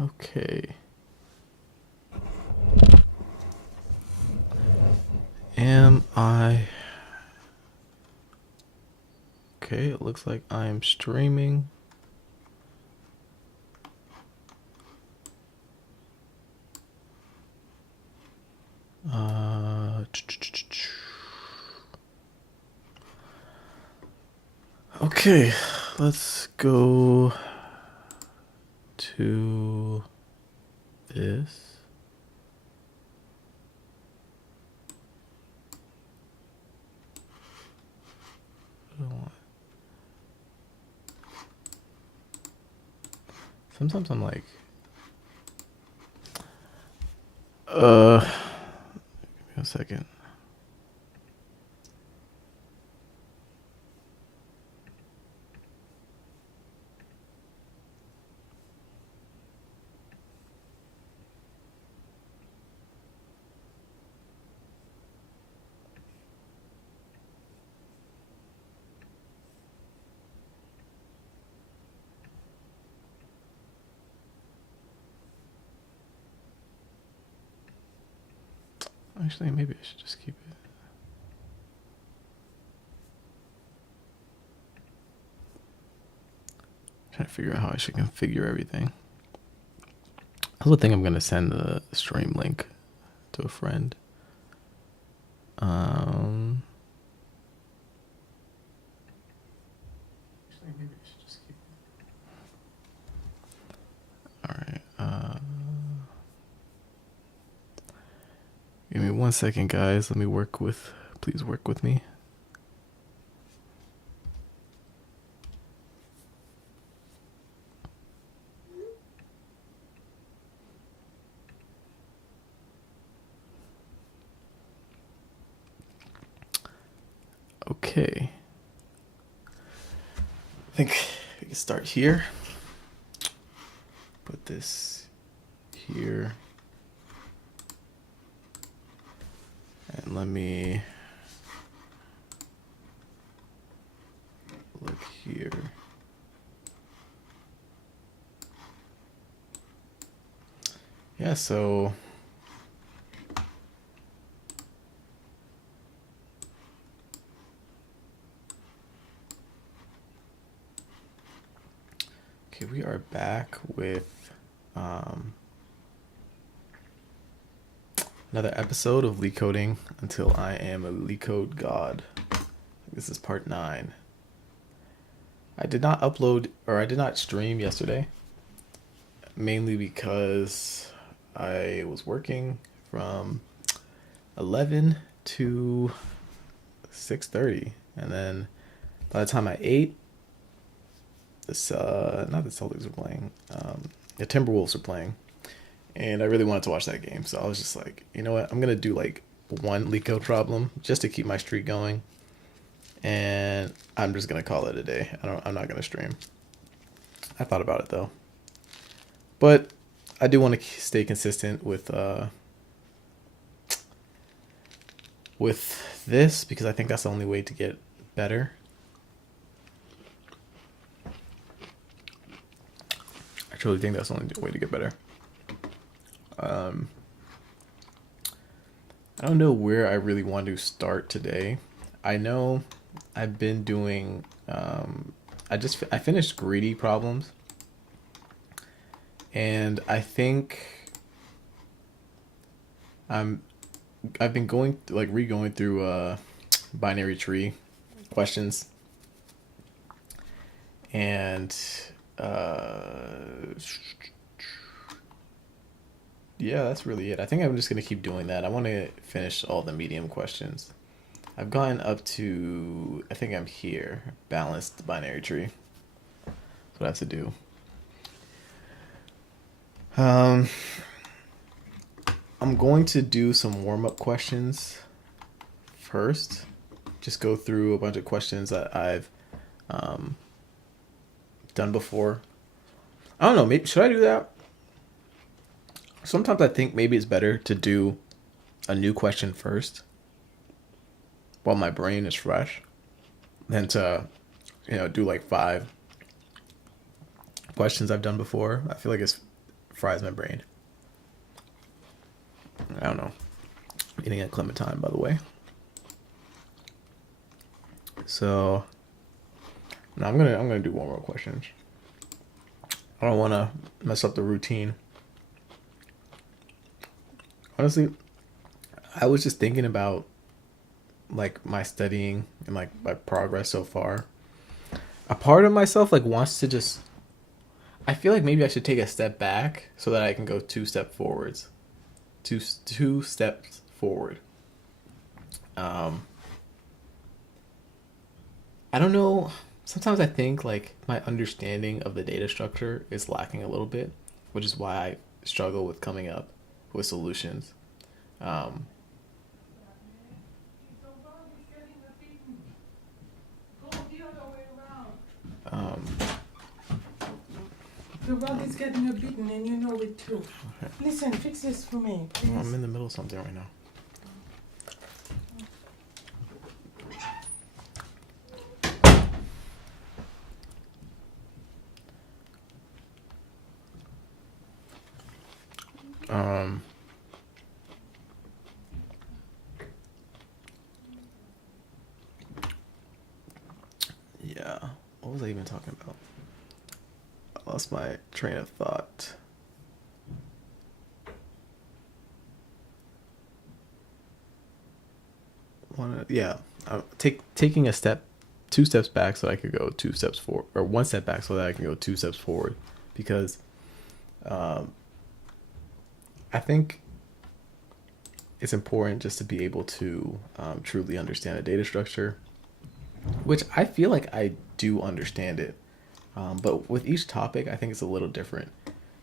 Okay. Am I... Okay, it looks like I'm streaming. Okay, let's go to this. Sometimes I'm like, give me a second. Actually, maybe I should just keep it. Trying to figure out how I should configure everything. I also think I'm gonna send the stream link to a friend. Actually, maybe I should just keep it. All right. Give me 1 second, guys. Let me work with. Please work with me. Okay. I think we can start here. Put this here. And let me look here. Yeah, so okay, we are back with another episode of Leetcoding until I am a Leetcode god. This is part 9. I did not upload, or I did not stream yesterday, mainly because I was working from 11 to 6:30, and then by the time I ate, this not the Celtics were playing, the Timberwolves were playing, and I really wanted to watch that game, so I was just like, you know what, I'm gonna do like one Leetcode problem just to keep my streak going, and I'm just gonna call it a day. I'm not gonna stream. I thought about it though, but I do want to stay consistent with this because I think that's the only way to get better. I truly think that's the only way to get better. I don't know where I really want to start today. I know I've been doing. I finished greedy problems, and I think I've been going like re-going through binary tree questions, and yeah, that's really it. I think I'm just gonna keep doing that. I want to finish all the medium questions. I've gone up to, I think I'm here, balanced binary tree. That's what I have to do. I'm going to do some warm-up questions first. Just go through a bunch of questions that I've done before. I don't know, maybe should I do that? Sometimes I think maybe it's better to do a new question first while my brain is fresh than to, do like 5 questions I've done before. I feel like it's fries my brain. I don't know. I'm eating a clementine, by the way. So now I'm gonna do one more question. I don't want to mess up the routine. Honestly, I was just thinking about like my studying and like my progress so far. A part of myself like wants to just. I feel like maybe I should take a step back so that I can go two steps forwards. Two steps forward. I don't know. Sometimes I think like my understanding of the data structure is lacking a little bit, which is why I struggle with coming up with solutions. Um, um, The rug is getting a beating and you know it too. okay. Listen, fix this for me, please. I'm in the middle of something right now. Um, yeah. What was I even talking about? I lost my train of thought. Yeah. Taking a step, two steps back so I could go two steps forward, or one step back so that I can go two steps forward, because um, I think it's important just to be able to truly understand a data structure, which I feel like I do understand it. But with each topic, I think it's a little different.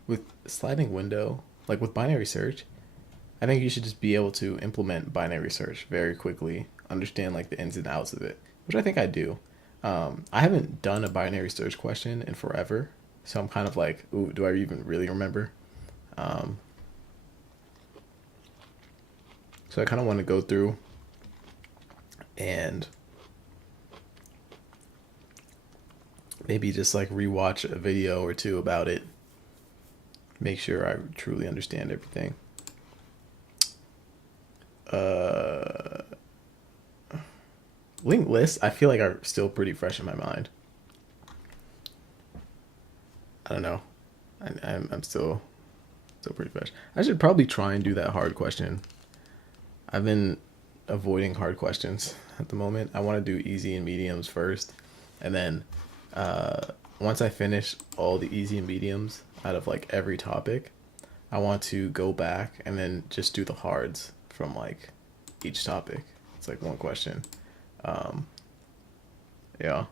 With sliding window, like with binary search, I think you should just be able to implement binary search very quickly, understand like the ins and outs of it, which I think I do. I haven't done a binary search question in forever, so I'm kind of like, ooh, do I even really remember? Um, so I kind of want to go through and maybe just like rewatch a video or two about it, make sure I truly understand everything. Uh, Linked lists, I feel like are still pretty fresh in my mind. I don't know. I'm still pretty fresh. I should probably try and do that hard question. I've been avoiding hard questions at the moment. I want to do easy and mediums first, and then uh, once I finish all the easy and mediums out of like every topic, I want to go back and then just do the hards from like each topic. It's like one question. Um, yeah.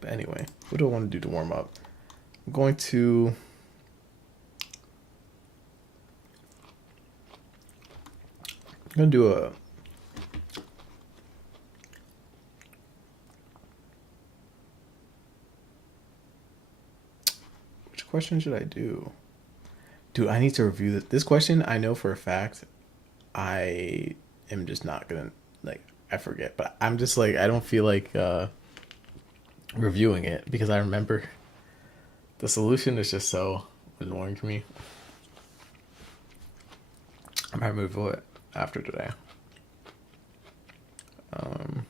But anyway, what do I want to do to warm up? I'm going to. I'm gonna do a. Which question should I do? Dude, I need to review this. This question, I know for a fact, I am just not gonna like. I forget, but I'm just like I don't feel like reviewing it because I remember the solution is just so annoying to me. I might move it after today. Um,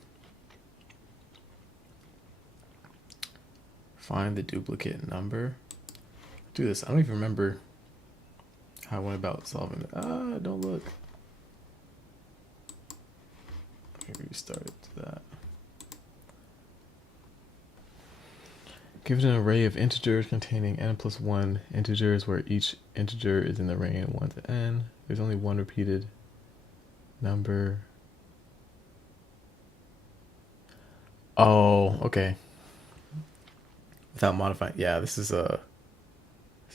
find the duplicate number. Do this. I don't even remember how I went about solving it. Don't look. Maybe restart it to that. Given an array of integers containing n plus 1 integers where each integer is in the range of 1 to n, there's only one repeated number. Oh, okay. Without modifying. Yeah, this is a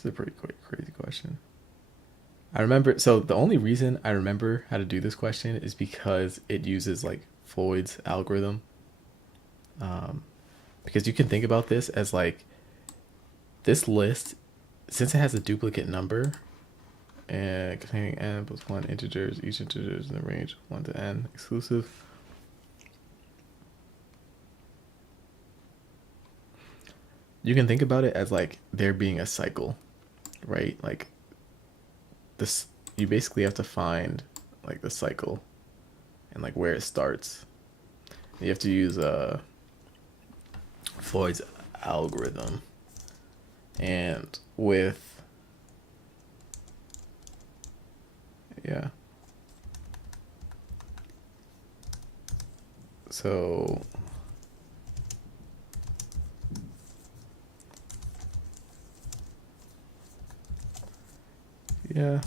pretty crazy question. I remember, so the only reason I remember how to do this question is because it uses like Floyd's algorithm. Because you can think about this as like this list, since it has a duplicate number and containing n plus 1 integers, each integer is in the range of 1 to n exclusive. you can think about it as like there being a cycle, right? Like this, you basically have to find like the cycle and like where it starts. You have to use Floyd's algorithm, and with yeah. So yeah,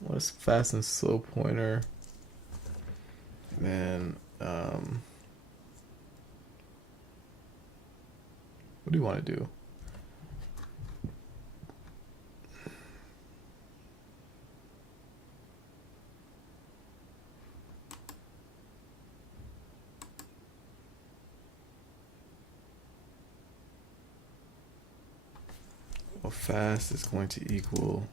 what's fast and slow pointer? And then what do you want to do? Well, fast is going to equal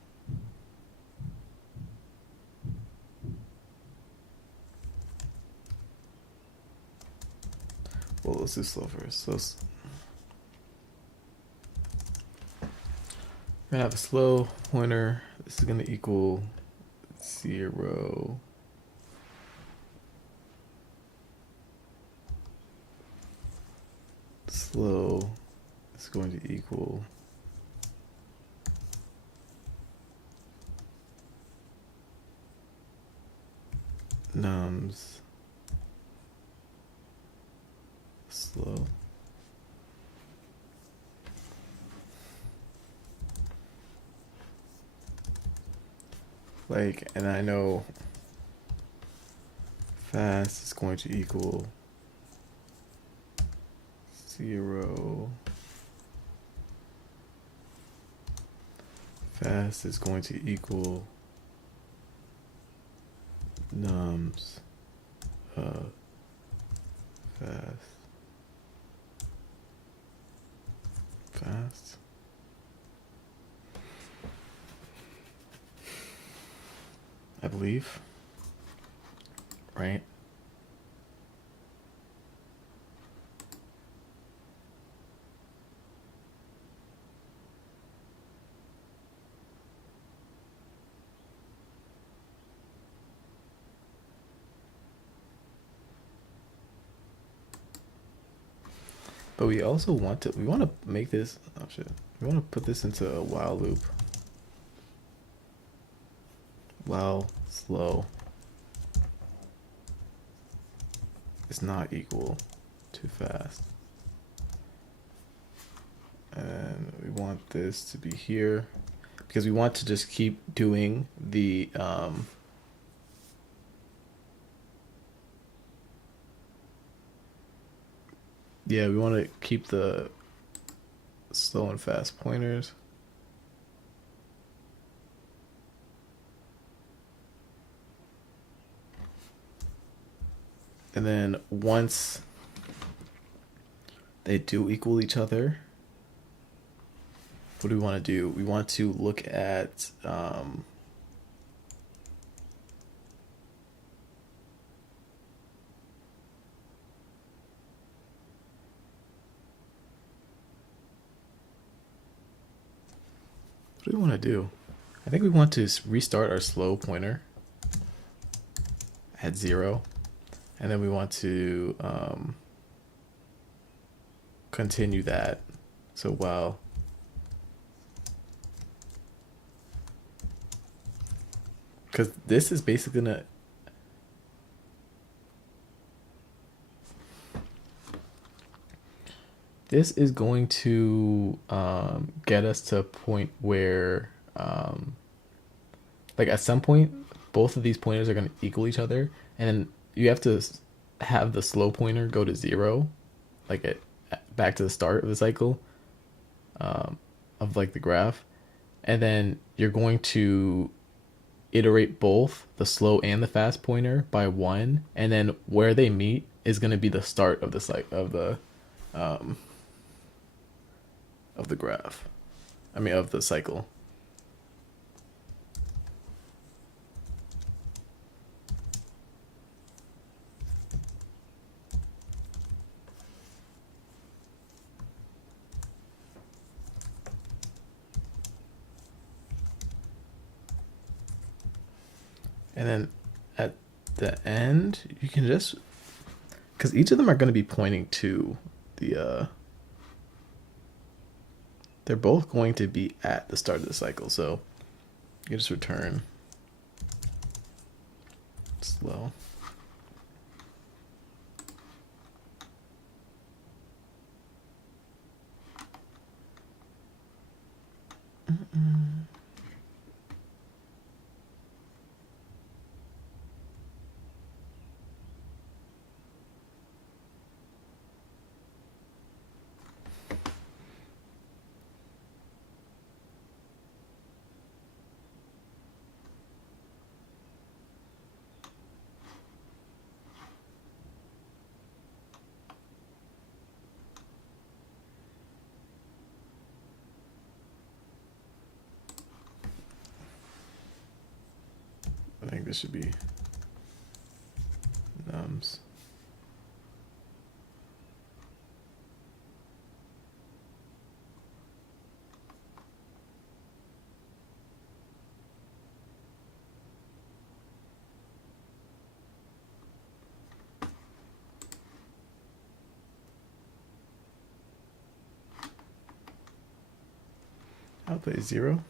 well, let's do slow first. So we're gonna have a slow pointer. This is gonna equal 0. Slow is going to equal nums slow. Like, and I know fast is going to equal 0. Fast is going to equal nums fast. Fast. I believe. Right? But we also want to make this, oh shit. We want to put this into a while loop. While slow is not equal to fast. And we want this to be here because we want to just keep doing the yeah, we want to keep the slow and fast pointers. And then once they do equal each other, what do we want to do? We want to look at what do we want to do? I think we want to restart our slow pointer at 0. And then we want to continue that. So while because this is basically gonna this is going to get us to a point where like at some point both of these pointers are going to equal each other, and then you have to have the slow pointer go to 0, like back to the start of the cycle of like the graph, and then you're going to iterate both the slow and the fast pointer by 1, and then where they meet is going to be the start of the of the graph. I mean of the cycle. And then at the end, you can just, because each of them are going to be pointing to the, they're both going to be at the start of the cycle. So you just return slow. I think this should be nums. Output is 0.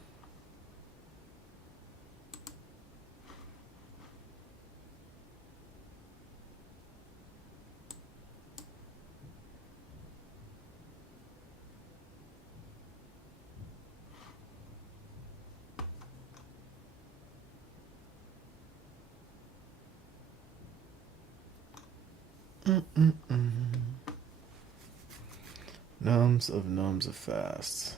Nums of fast.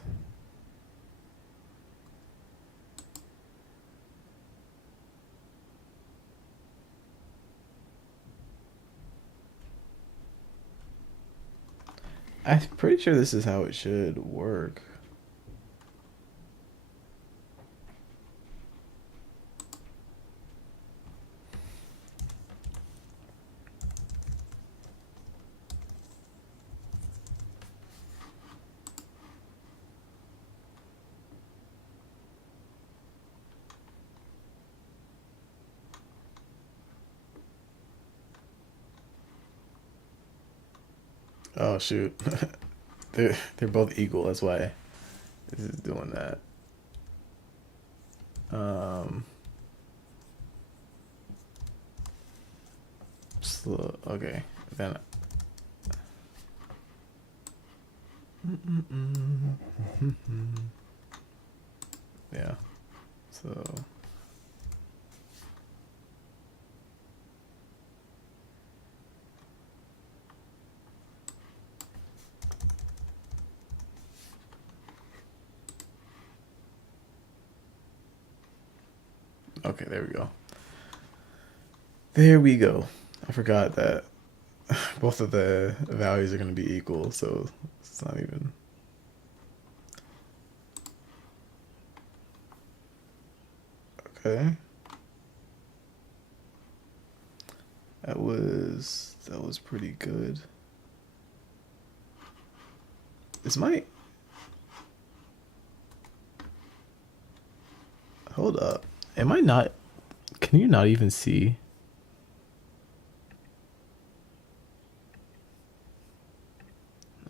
I'm pretty sure this is how it should work. Oh shoot. they're both equal, that's why this is doing that. Slow, okay. Then yeah. So okay, there we go. There we go. I forgot that both of the values are going to be equal, so it's not even. Okay. That was pretty good. This might. Hold up. Am I not? Can you not even see?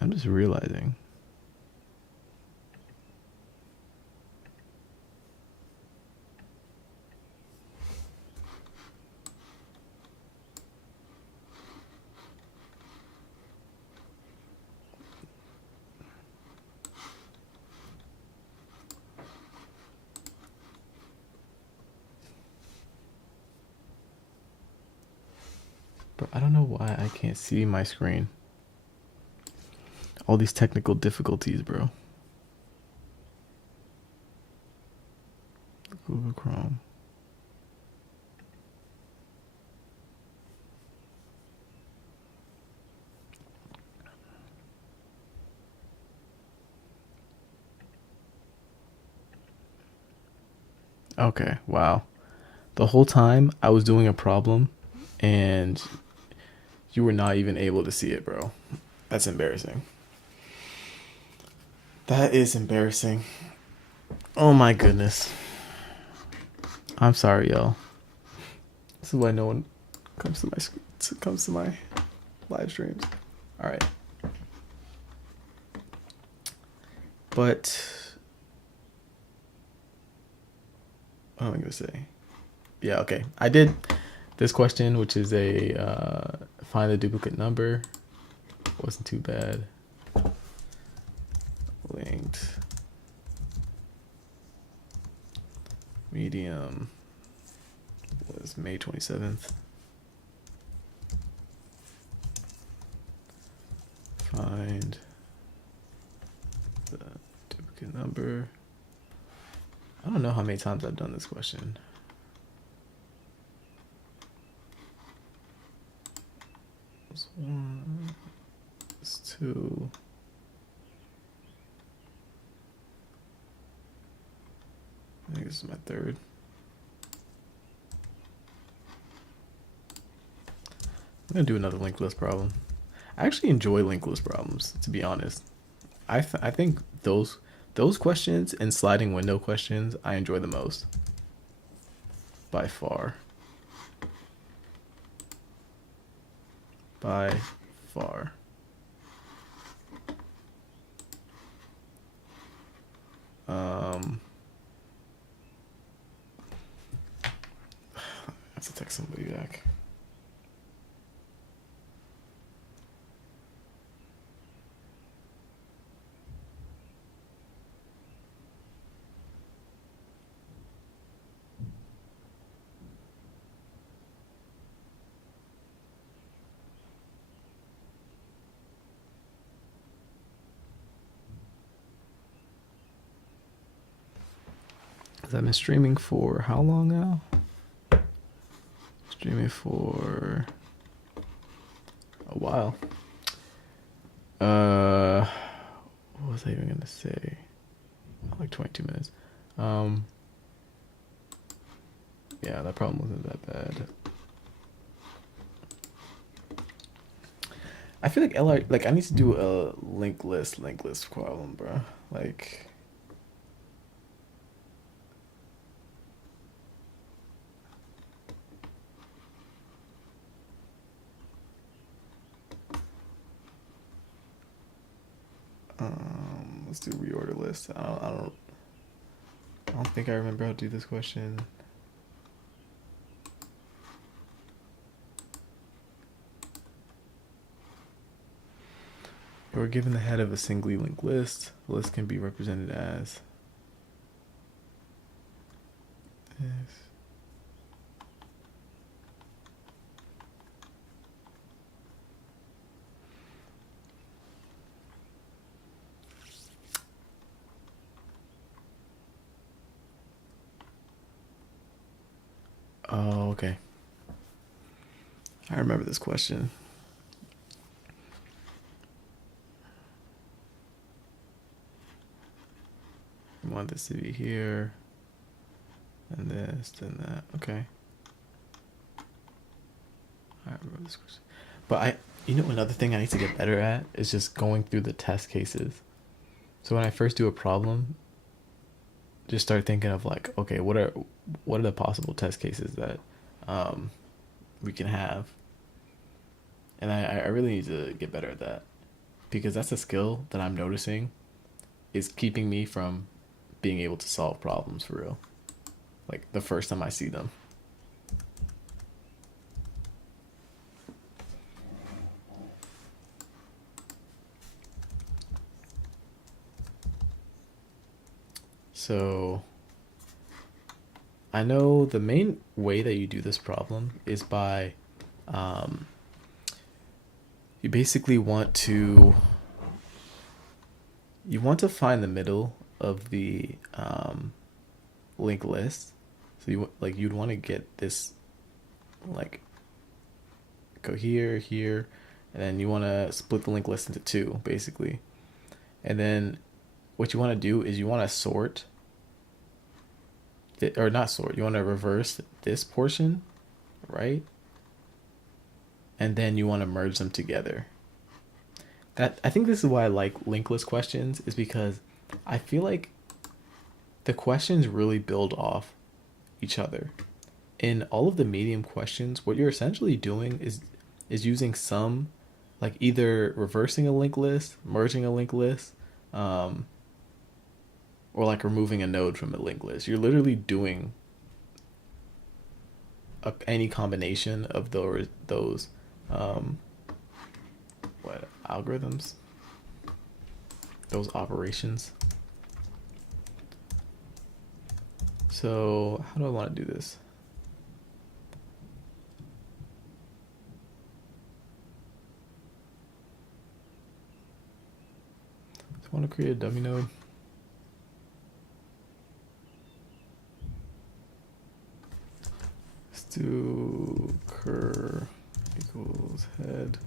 I'm just realizing. But I don't know why I can't see my screen. All these technical difficulties, bro. Google Chrome. Okay, wow. The whole time I was doing a problem and you were not even able to see it, bro. That's embarrassing. That is embarrassing. Oh my goodness. I'm sorry, y'all. This is why no one comes to my live streams. All right. But what am I gonna say? Yeah, okay. I did this question, which is a find the duplicate number. Wasn't too bad. Linked medium was May 27th. Find the duplicate number. I don't know how many times I've done this question. It's one, it's two. I think this is my third. I'm gonna do another linked list problem. I actually enjoy linked list problems, to be honest. I think those questions and sliding window questions I enjoy the most, by far. By far. I have to text somebody back. I've been streaming for how long now? Streaming for a while. What was I even gonna say? Like 22 minutes. Yeah, that problem wasn't that bad. I feel like I need to do a linked list problem, bro. Like, let's do reorder list. I don't think I remember how to do this question. We're given the head of a singly linked list. The list can be represented as this. Oh, okay. I remember this question. I want this to be here, and this, and that. Okay. I remember this question. But another thing I need to get better at is just going through the test cases. So when I first do a problem, just start thinking of like, okay, what are the possible test cases that we can have? And I really need to get better at that, because that's a skill that I'm noticing is keeping me from being able to solve problems for real, like the first time I see them. So I know the main way that you do this problem is by you basically want to find the middle of the linked list. So you'd want to get this, like, go here, and then you want to split the linked list into two, basically. And then what you want to do is you want to sort, or not sort, you want to reverse this portion, right? And then you want to merge them together. I think this is why I like linked list questions, is because I feel like the questions really build off each other in all of the medium questions, what you're essentially doing is using some, like either reversing a linked list, merging a linked list, um, or like removing a node from a linked list. You're literally doing any combination of those um, what algorithms, those operations. So how do I want to do this? So I want to create a dummy node. Let's do cur equals head.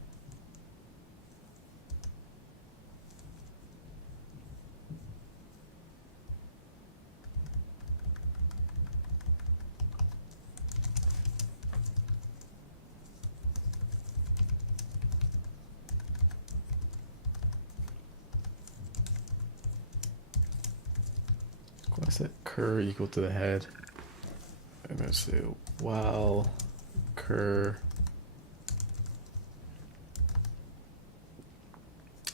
I set cur equal to the head. I'm gonna say while cur.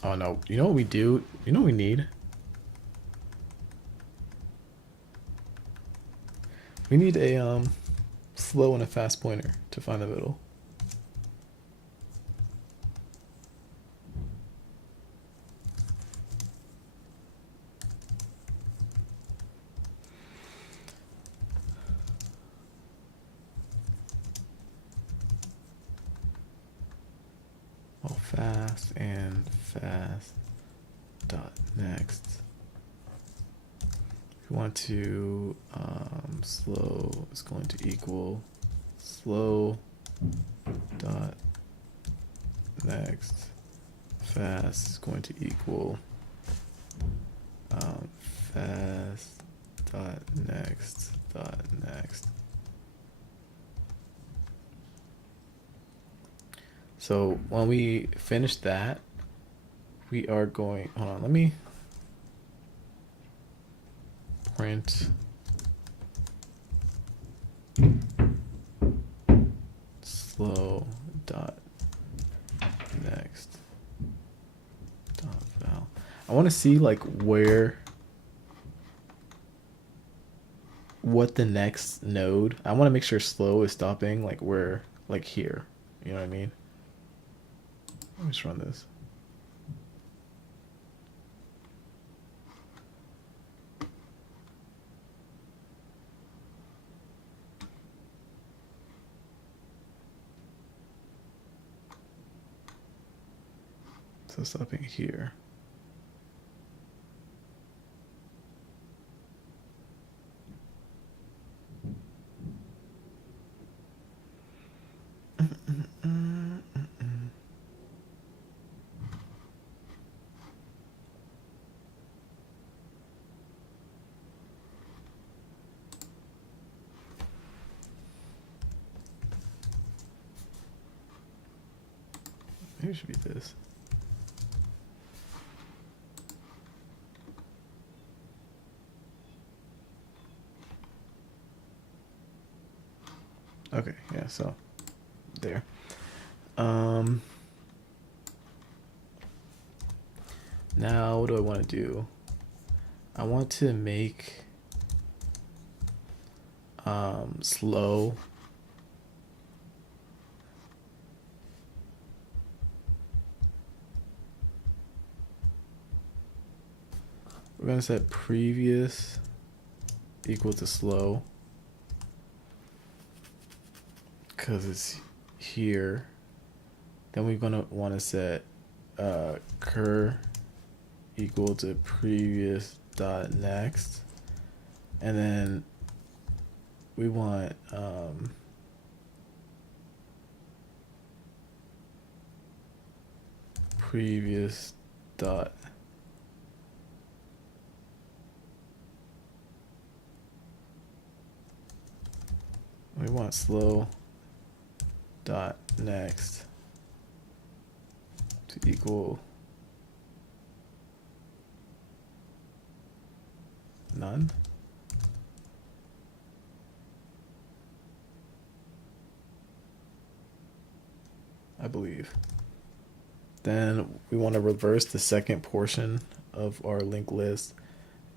Oh no! You know what we do? You know what we need? We need a slow and a fast pointer to find the middle. Oh, fast and fast dot next. If we want to slow is going to equal slow dot next. Fast is going to equal fast dot next dot next. So when we finish that, we are going, hold on, let me print slow dot next dot val. I want to see like what the next node, I want to make sure slow is stopping like where, like here, you know what I mean? Let me just run this. So stopping here. Maybe it should be this. Okay, yeah, so there. Now what do I want to do? I want to make slow we're gonna set previous equal to slow because it's here. Then we're gonna want to set cur equal to previous dot next, and then we want previous dot we want slow dot next to equal none. I believe. Then we want to reverse the second portion of our linked list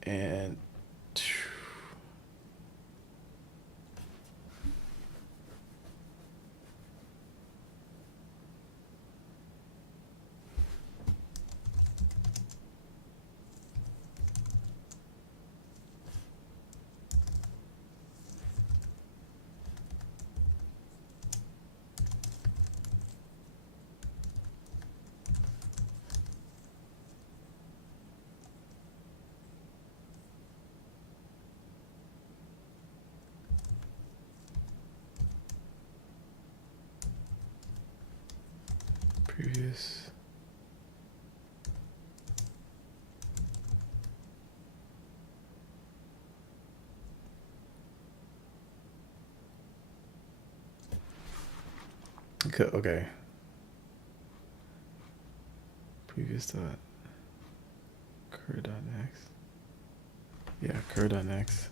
and previous. Okay. Previous dot cur dot next. Yeah, cur dot next.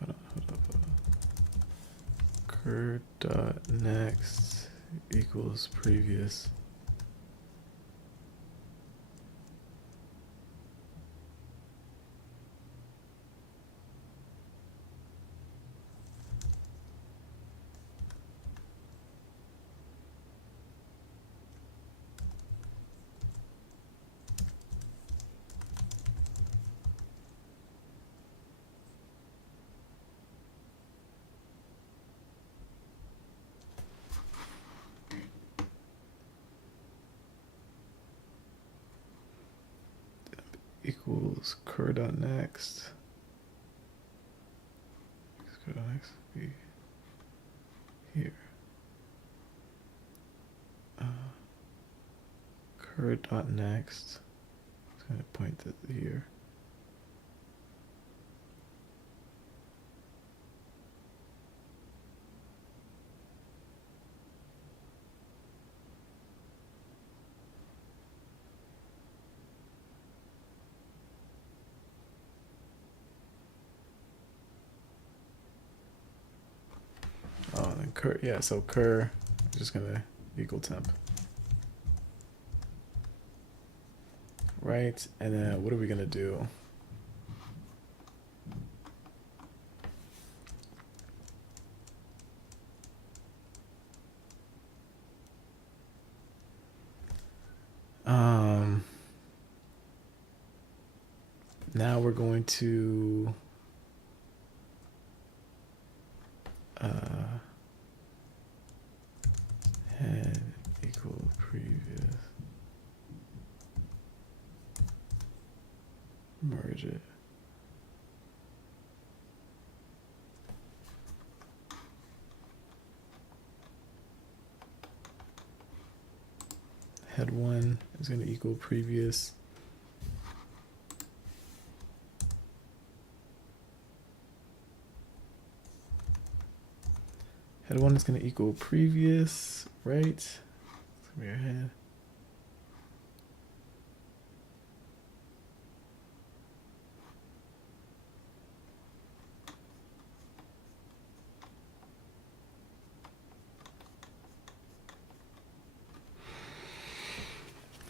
Hold on. Cur dot next equals previous. Equals cur dot next. Cur dot next be here. Cur dot next. It's going to point to here. Oh, and then cur, yeah, so cur is just gonna equal temp. Right, and then what are we gonna do? Now we're going to head equal previous, merge it. Head 1 is going to equal previous. Head 1 is going to equal previous, right? It's going to be our head.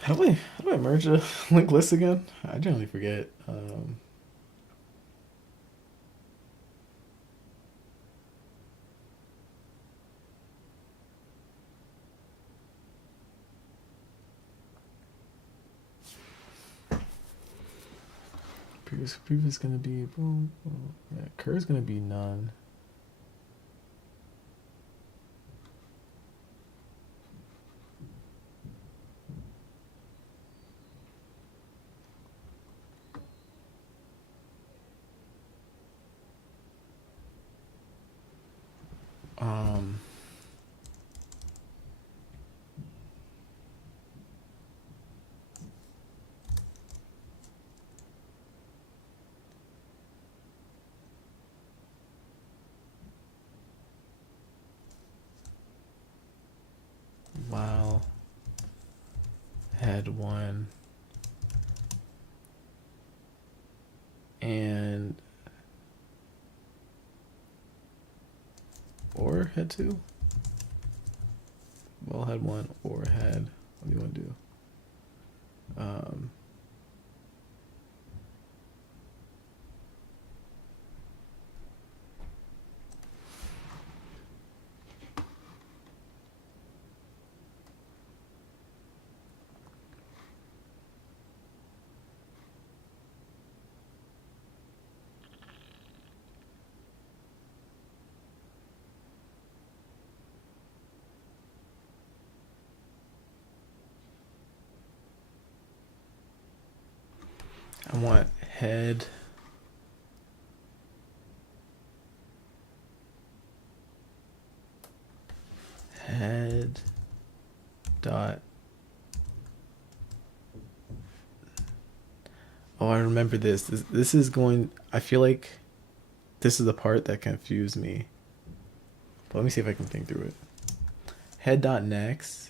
How do I merge a linked list again? I generally forget. Previous gonna be boom, boom. Yeah, cur is gonna be none. While head 1 and or head 2? Well, head 1 or head. What do you want to do? I want head dot. Oh, I remember this. This is going. I feel like this is the part that confused me. But let me see if I can think through it. Head dot next.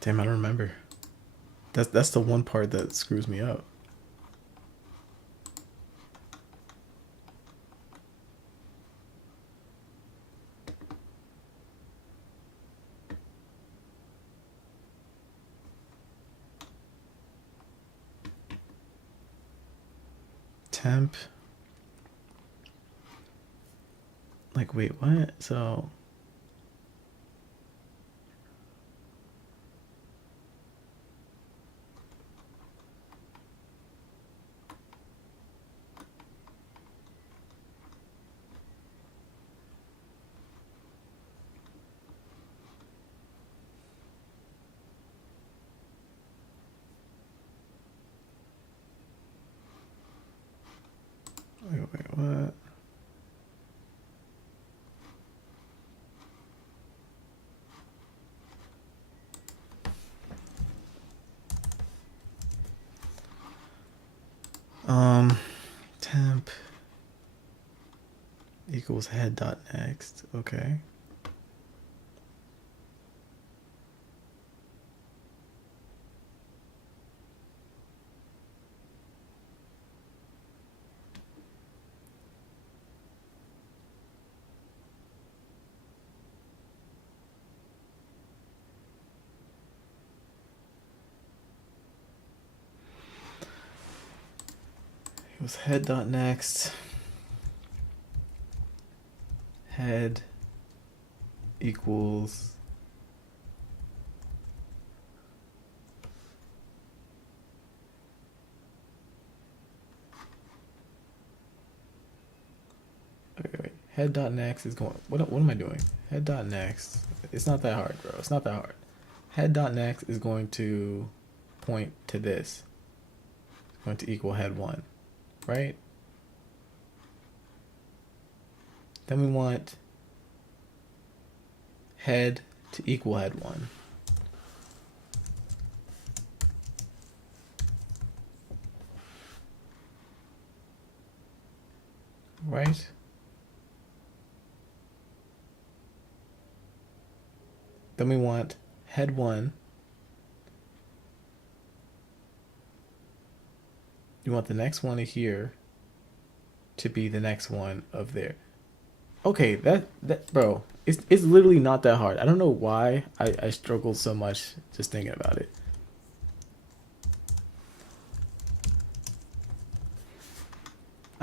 Damn, I don't remember. That's the one part that screws me up. Temp. Like, wait, what? So wait, what? Temp equals head dot next. Okay. It was head dot next. Head equals wait. Head dot next is going. What am I doing? Head dot next. It's not that hard, bro. It's not that hard. Head dot next is going to point to this. It's going to equal head 1, right? Then we want head to equal head 1. Right? Then we want head 1. You want the next one here to be the next one of there. Okay, that bro, it's literally not that hard. I don't know why I struggled so much just thinking about it.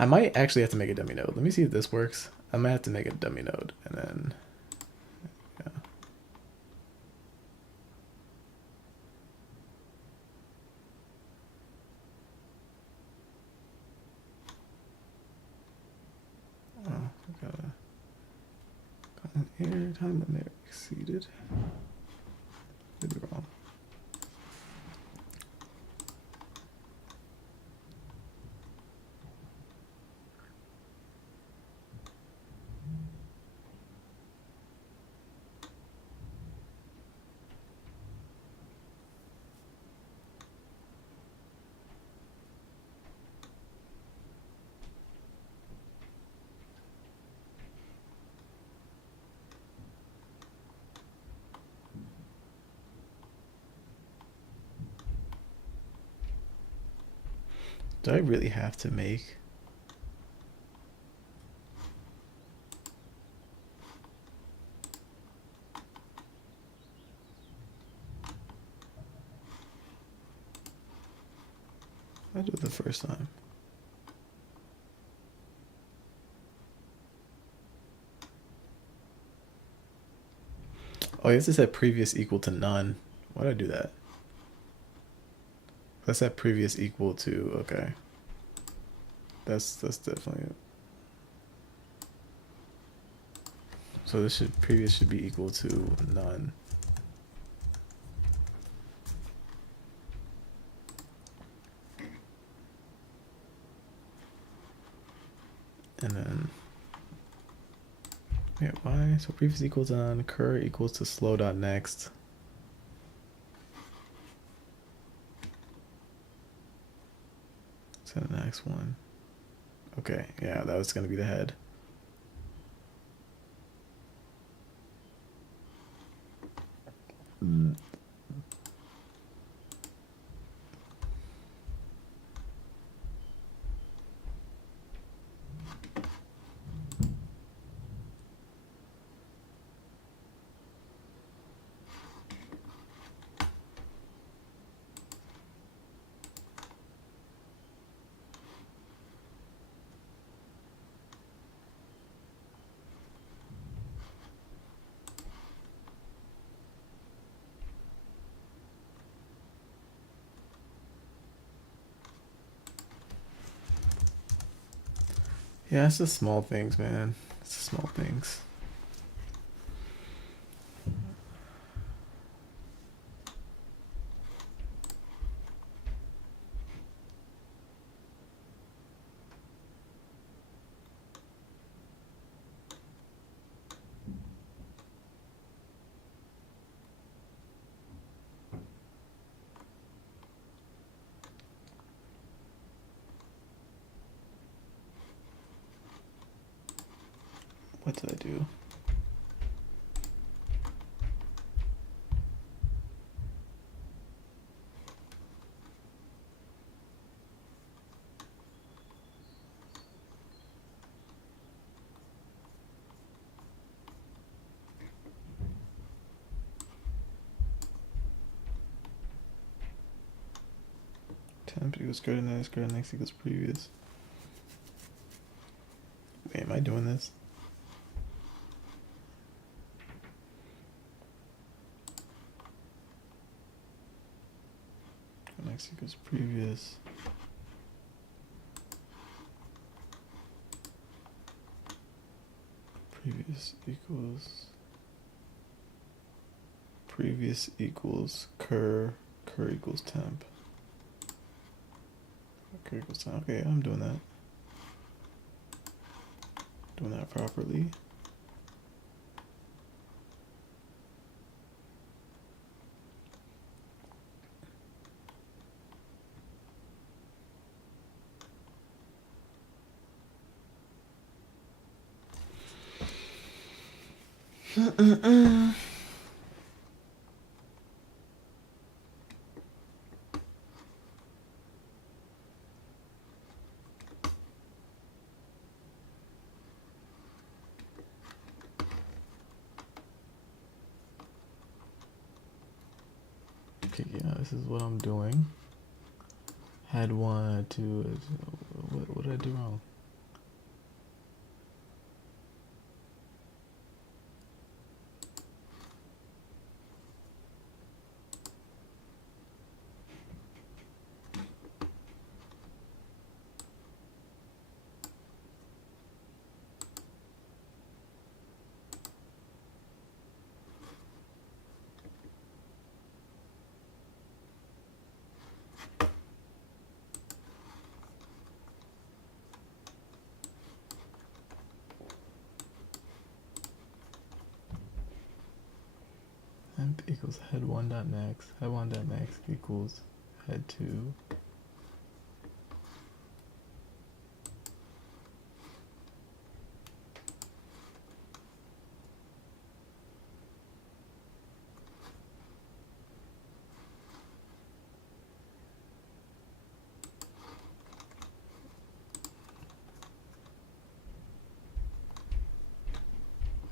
I might actually have to make a dummy node. Let me see if this works. I might have to make a dummy node and then, yeah. Oh, I gotta content error, time limit exceeded. Did it wrong. Do I really have to make? I do it the first time. Oh, I guess it said previous equal to none. Why did I do that? That's that previous equal to, okay. That's definitely it. So this previous should be equal to none. And then, wait, why? So previous equals to none, cur equals to slow dot next. So the next one. Okay, yeah, that was gonna be the head. Yeah, it's just small things, man. It's just small things. What did I do? Temp equals greater than greater than next equals previous. Wait, am I doing this? Next equals previous. Previous equals cur equals temp. Cur equals temp. Okay, I'm doing that. Doing that properly. Okay, yeah, this is what I'm doing. Had one, had two. What did I do wrong? equals head 1 dot next. Head 1 dot next equals head 2.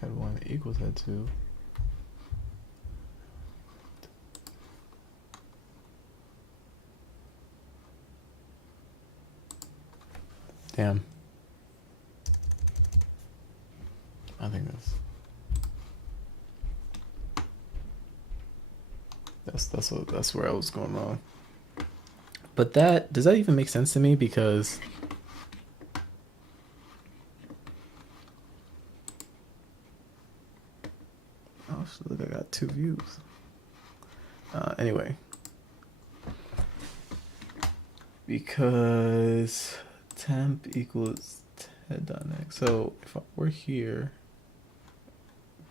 Head 1 equals head 2. Damn. I think that's where I was going wrong. But does that even make sense to me? Because oh look, I got 2 views. Anyway, because temp equals head dot next. So if we're here,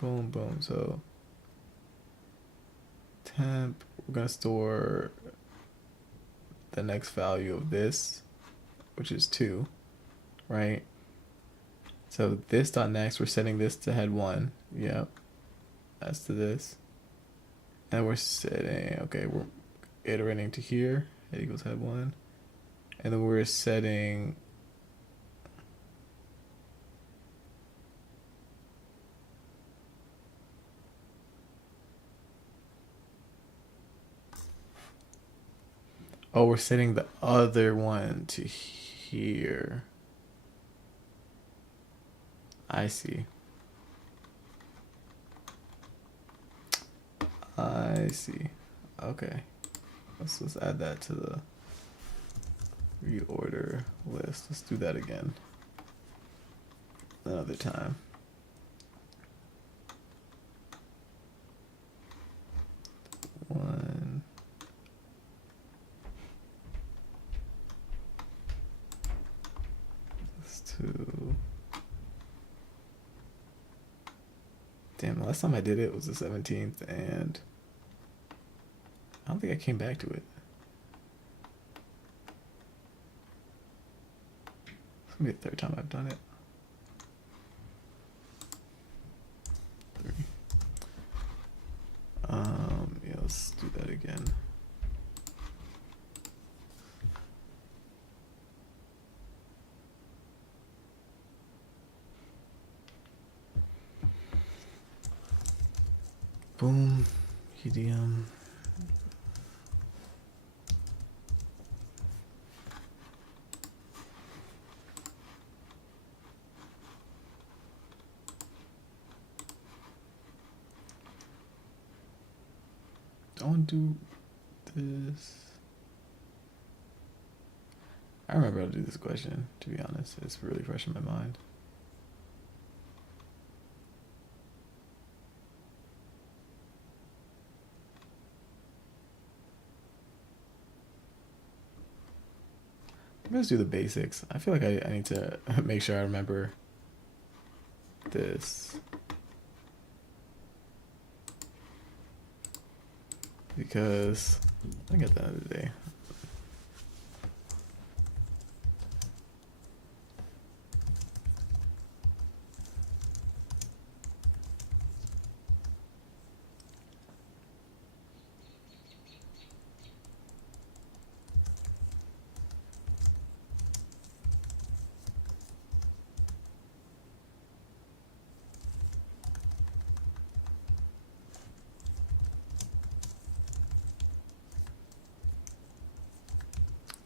boom, boom. So temp, we're gonna store the next value of this, which is 2, right? So this dot next, we're setting this to head 1. Yep, that's to this. And we're setting, okay, we're iterating to here, head equals head 1. And then we're setting we're setting the other one to here. I see. I see. Okay. Let's add that to the reorder list. Let's do that again another time. One. This 2. Damn, the last time I did it was the 17th, and I don't think I came back to it. It's gonna be the 3rd time I've done it. 3. Yeah, let's do that again. Boom, EDM. Don't do this. I remember how to do this question, to be honest. It's really fresh in my mind. Let's do the basics. I feel like I need to make sure I remember this. Because I think at the end of the day,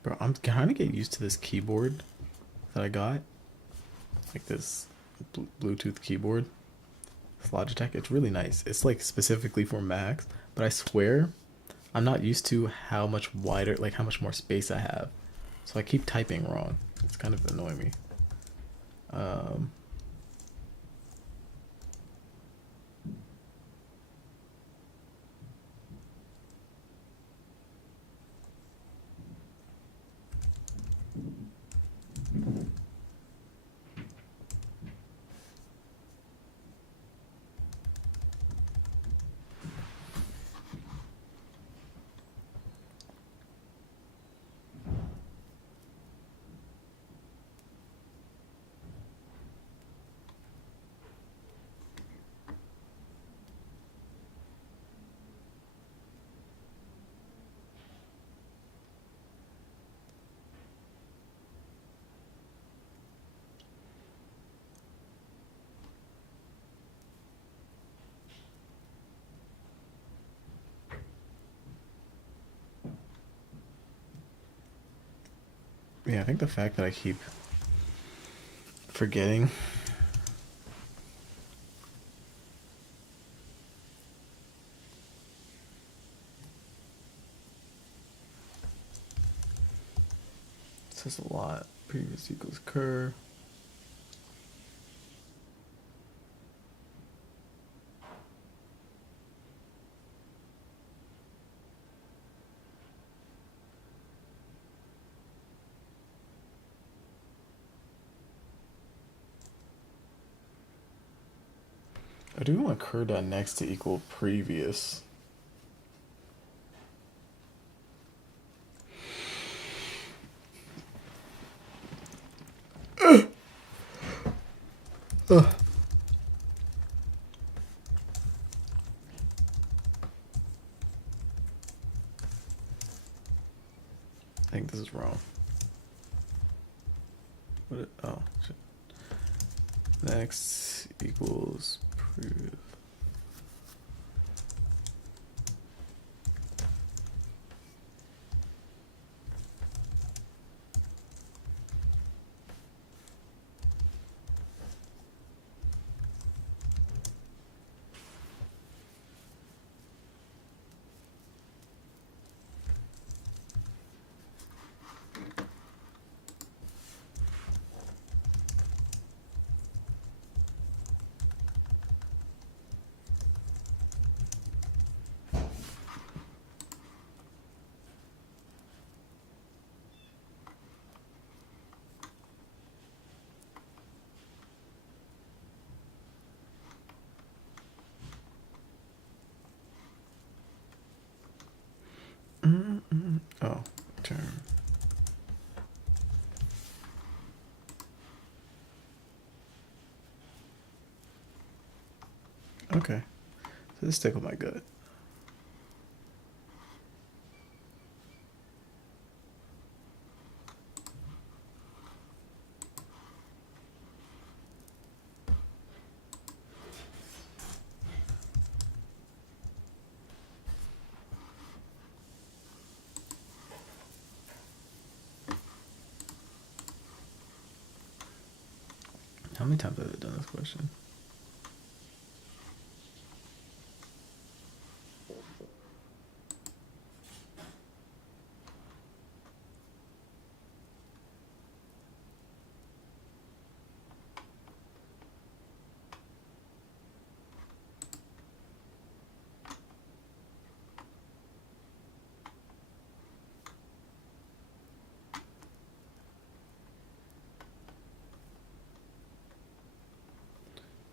bro, I'm trying to get used to this keyboard that I got. Like this Bluetooth keyboard. It's Logitech. It's really nice. It's like specifically for Macs, but I swear I'm not used to how much wider, like how much more space I have. So I keep typing wrong. It's kind of annoying me. Yeah, I think the fact that I keep forgetting. It says a lot. Previous equals cur. I do want cur dot next to equal previous. Ugh. I think this is wrong. What? Oh, shit. Next equals previous. Oh, term. Okay. So this tickled my gut. How many times have I done this question?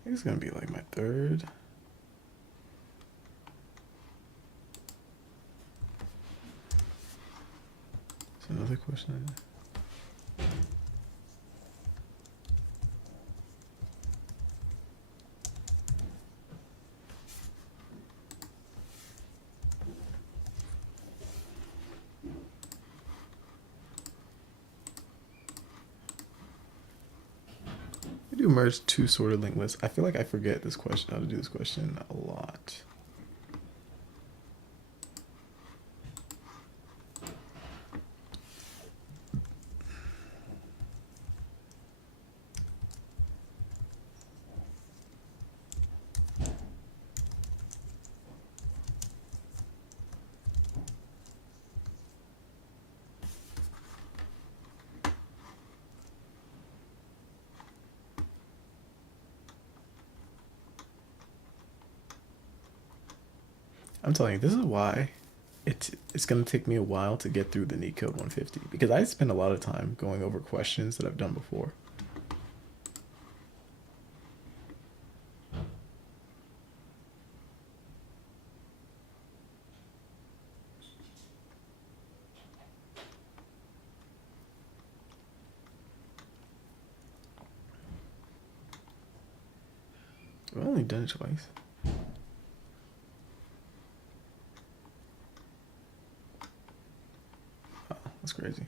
I think it's gonna be like my third. It's another question. I do merge two sorted linked lists. I feel like I forget this question, how to do this question a lot. I'm telling you, this is why it's gonna take me a while to get through the Leetcode 150 because I spend a lot of time going over questions that I've done before. I've only done it twice. Oh, that's crazy.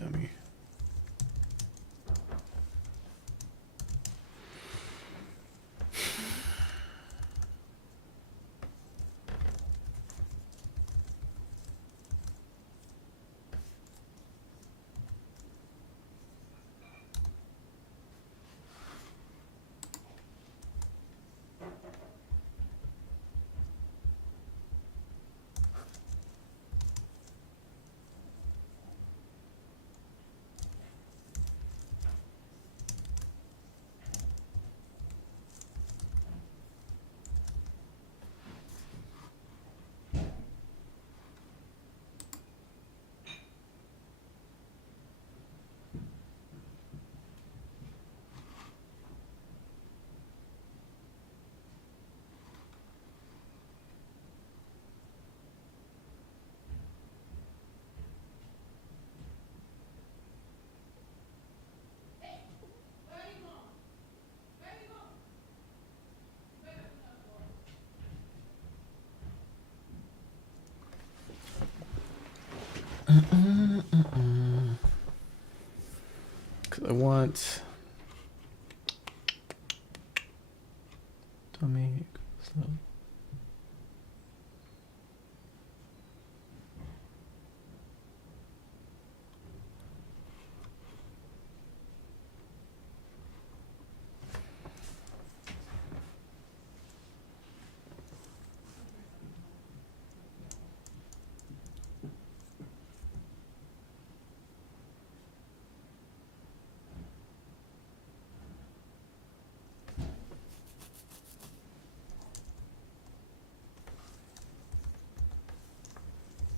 dummy. Cause I want dummy. So.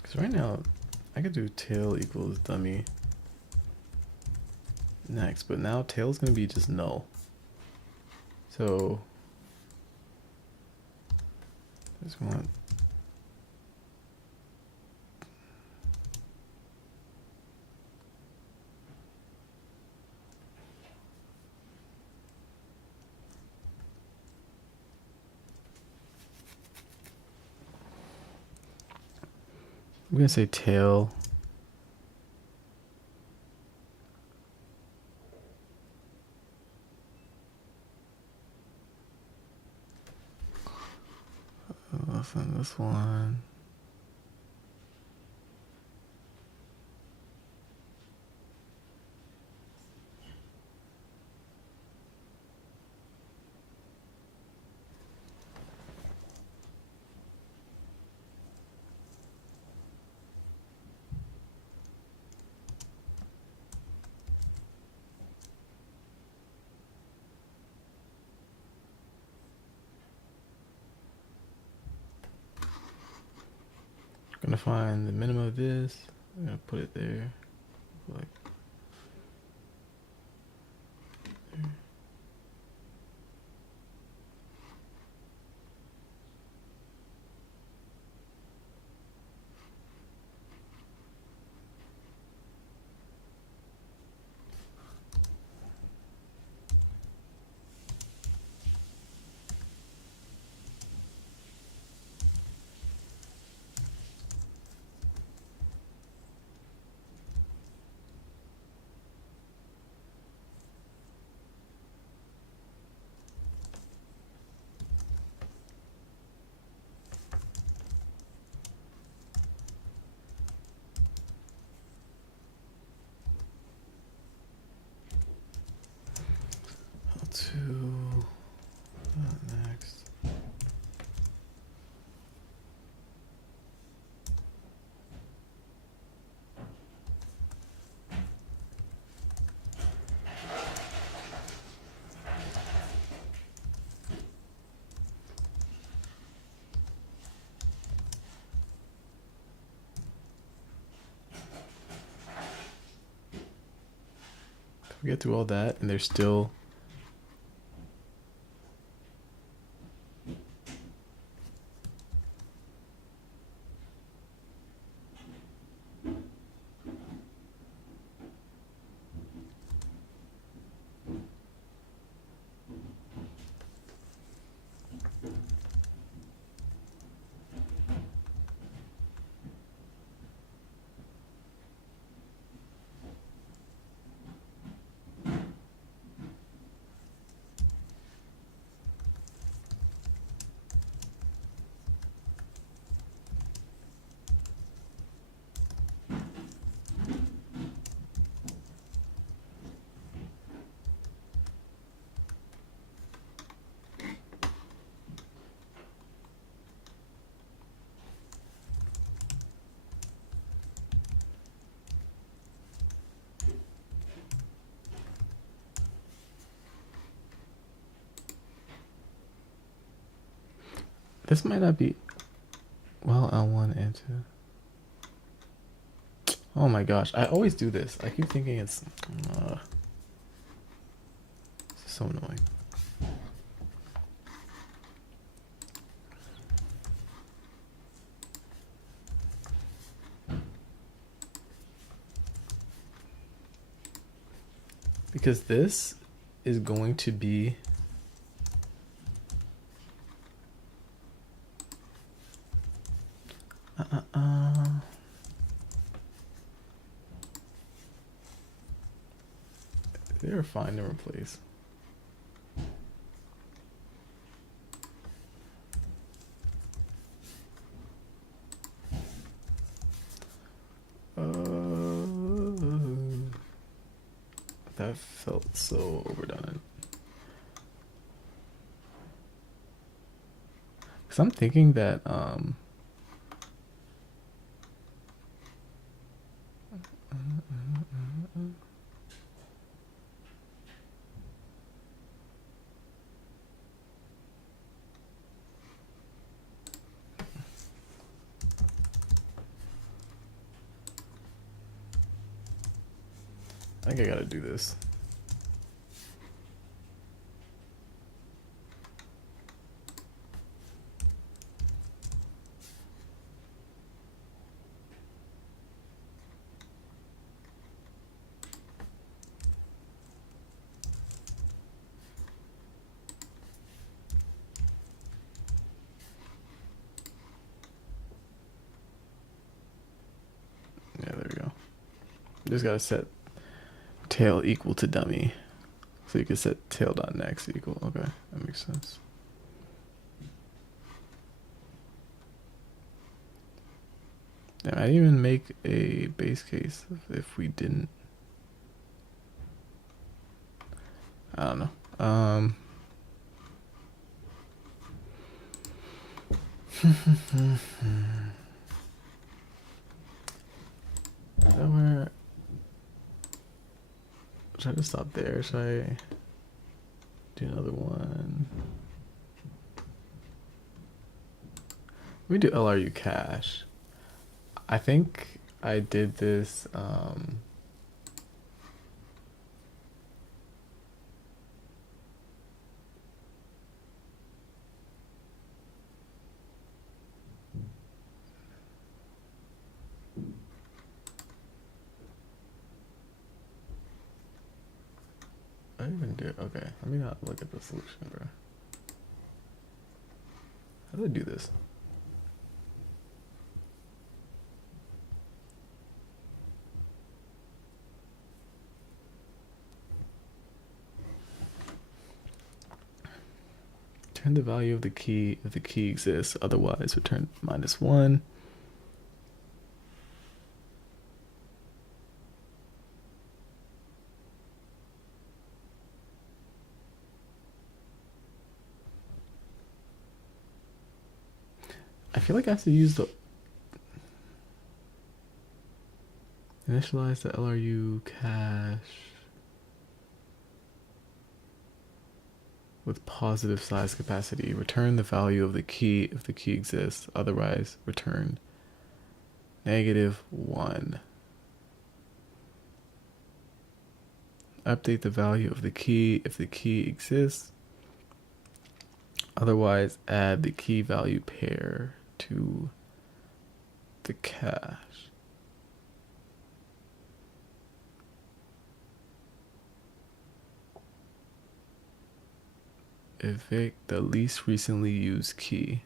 Because right now, I could do tail equals dummy next, but now tail's going to be just null. So, I just want... I'm going to say tail. Listen, this one. Gonna find the minimum of this. I'm gonna put it there. Like there. How to next. If we get through all that and there's still This might not be. Well, L1 and 2. Oh my gosh, I always do this. I keep thinking it's so annoying. Because this is going to be they're fine to replace. That felt so overdone. Because I'm thinking that I think I gotta do this. Yeah, there we go. Just gotta set tail equal to dummy. So you can set tail.next equal. Okay, that makes sense. Damn, I didn't even make a base case if we didn't. I don't know. Where should I just stop there? Should I do another one? Let me do LRU cache. I think I did this. I didn't even do it. Okay, let me not look at the solution, bro. How do I do this? Return the value of the key if the key exists. Otherwise, return -1. I feel like I have to use the initialize the LRU cache with positive size capacity. Return the value of the key if the key exists. Otherwise, return -1. Update the value of the key if the key exists. Otherwise, add the key value pair to the cache. Evict the least recently used key.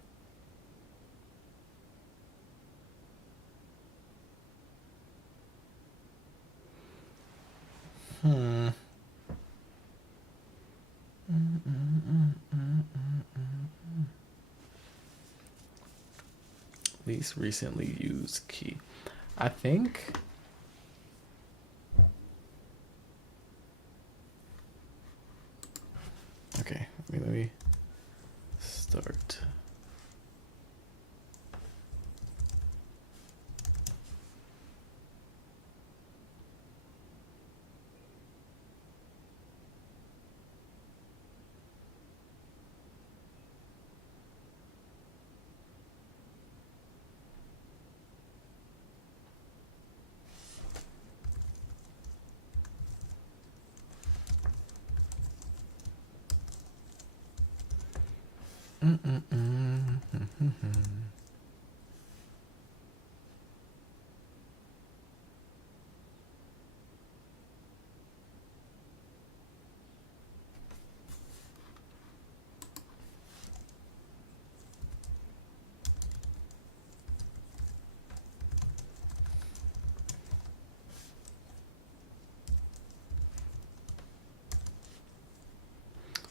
Least recently used key. I think okay, let me start.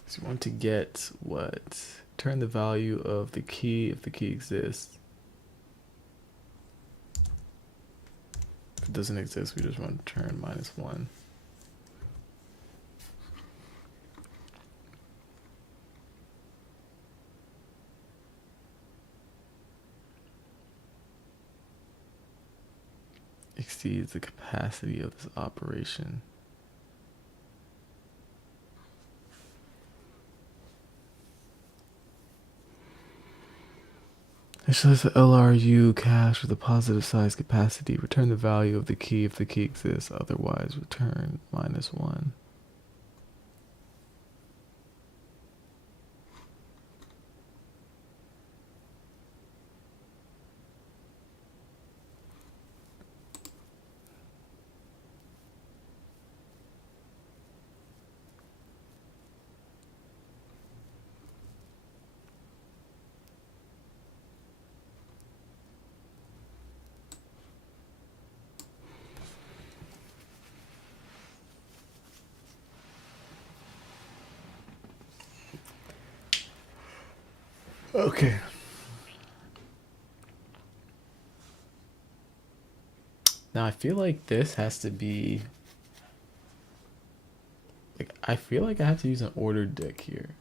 So you want to get what? Turn the value of the key if the key exists. If it doesn't exist, we just want to turn -1. Exceeds the capacity of this operation. Initialize the LRU cache with a positive size capacity. Return the value of the key if the key exists. Otherwise, return -1. Okay. Now I feel like this has to be like I feel like I have to use an ordered dict here.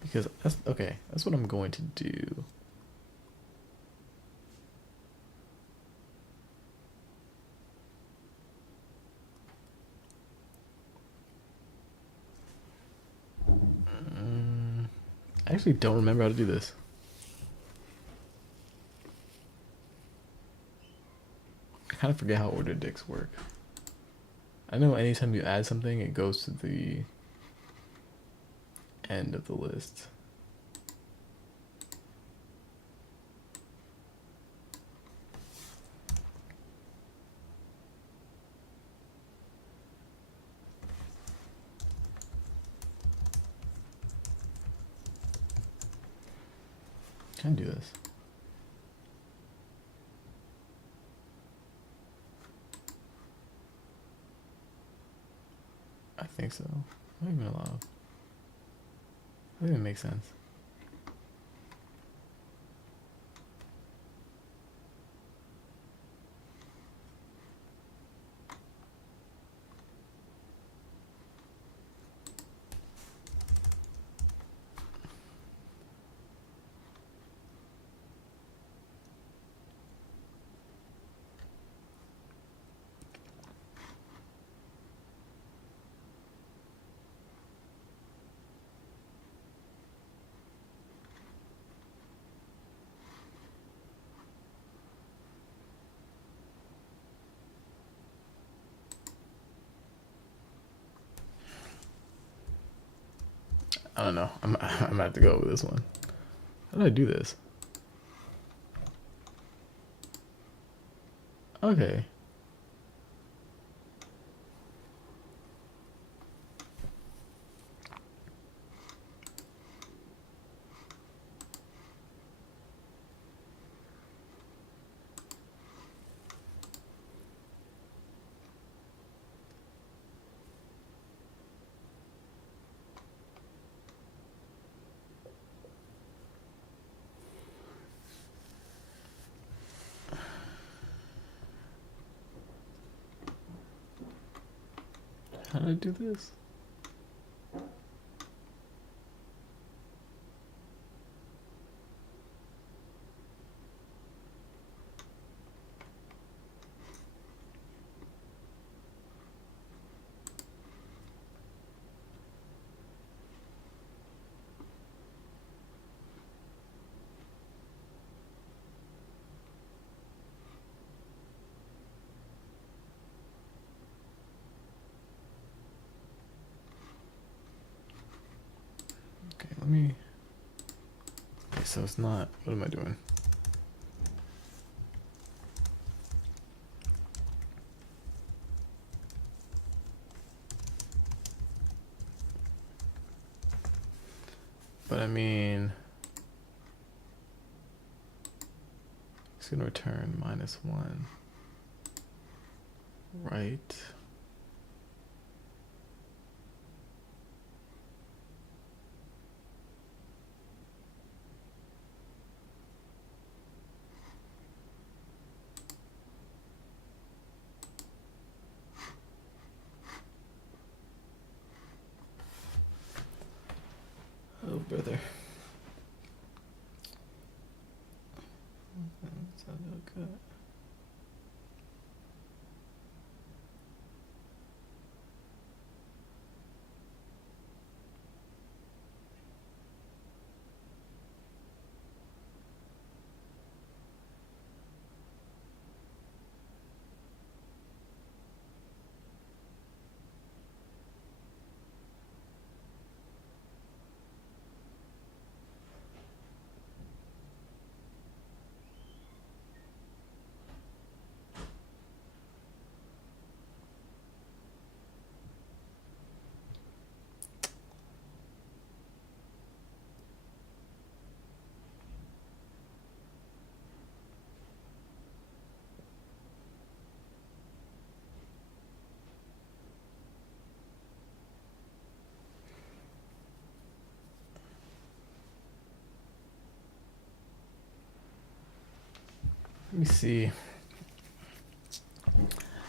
Because that's okay, that's what I'm going to do. I actually don't remember how to do this. I kind of forget how ordered dicts work. I know anytime you add something, it goes to the end of the list. Can I do this? I think so. Not even allowed. That doesn't make sense. I don't know. I'm gonna have to go with this one. How did I do this? Okay. How did I do this? so it's not, what am I doing? But I mean, it's gonna return -1, right? Oh, brother. Sounds good. Let me see.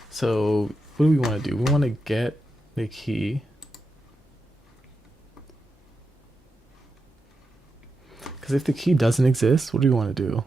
So what do we want to do? We want to get the key. Because if the key doesn't exist, what do we want to do?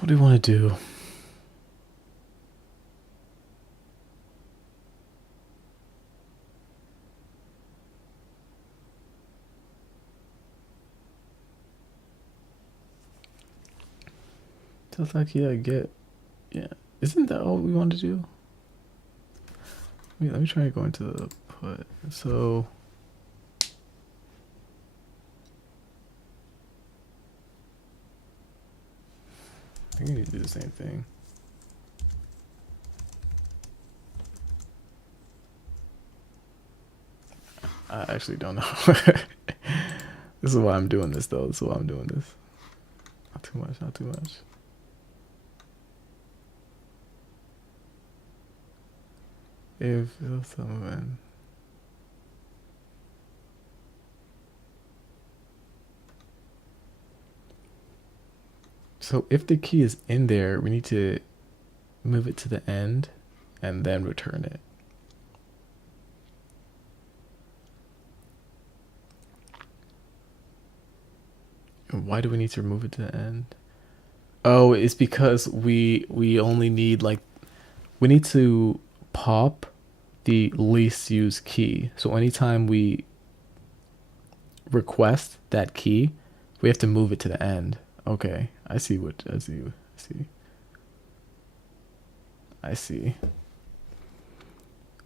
What do we want to do? Tell that key I get. Yeah. Isn't that all we want to do? Wait, let me try to go into the put. So I think we need to do the same thing. I actually don't know. This is why I'm doing this, though. This is why I'm doing this. Not too much, not too much. If someone. So if the key is in there, we need to move it to the end and then return it. And why do we need to remove it to the end? Oh, it's because we only need like we need to pop the least used key. So anytime we request that key, we have to move it to the end. Okay, I see. I see.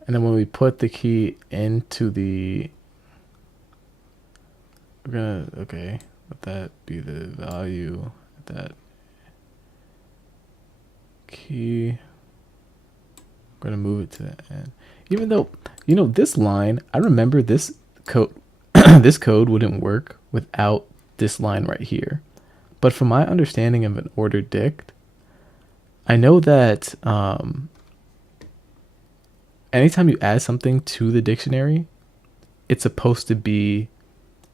And then when we put the key into the, we're gonna, okay, let that be the value that key. I'm gonna move it to the end. Even though, this line, I remember this code this code wouldn't work without this line right here. But from my understanding of an ordered dict, I know that anytime you add something to the dictionary, it's supposed to be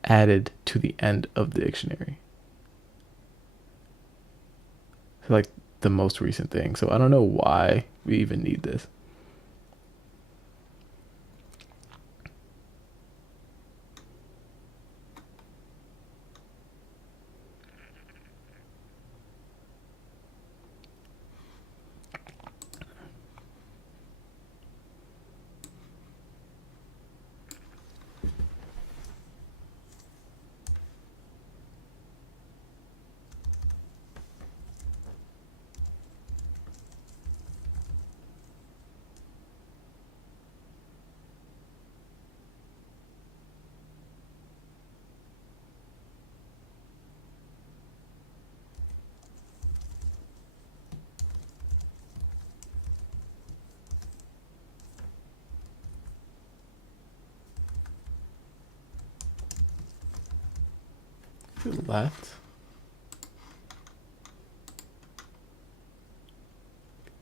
added to the end of the dictionary. So like the most recent thing. So I don't know why we even need this. To the left.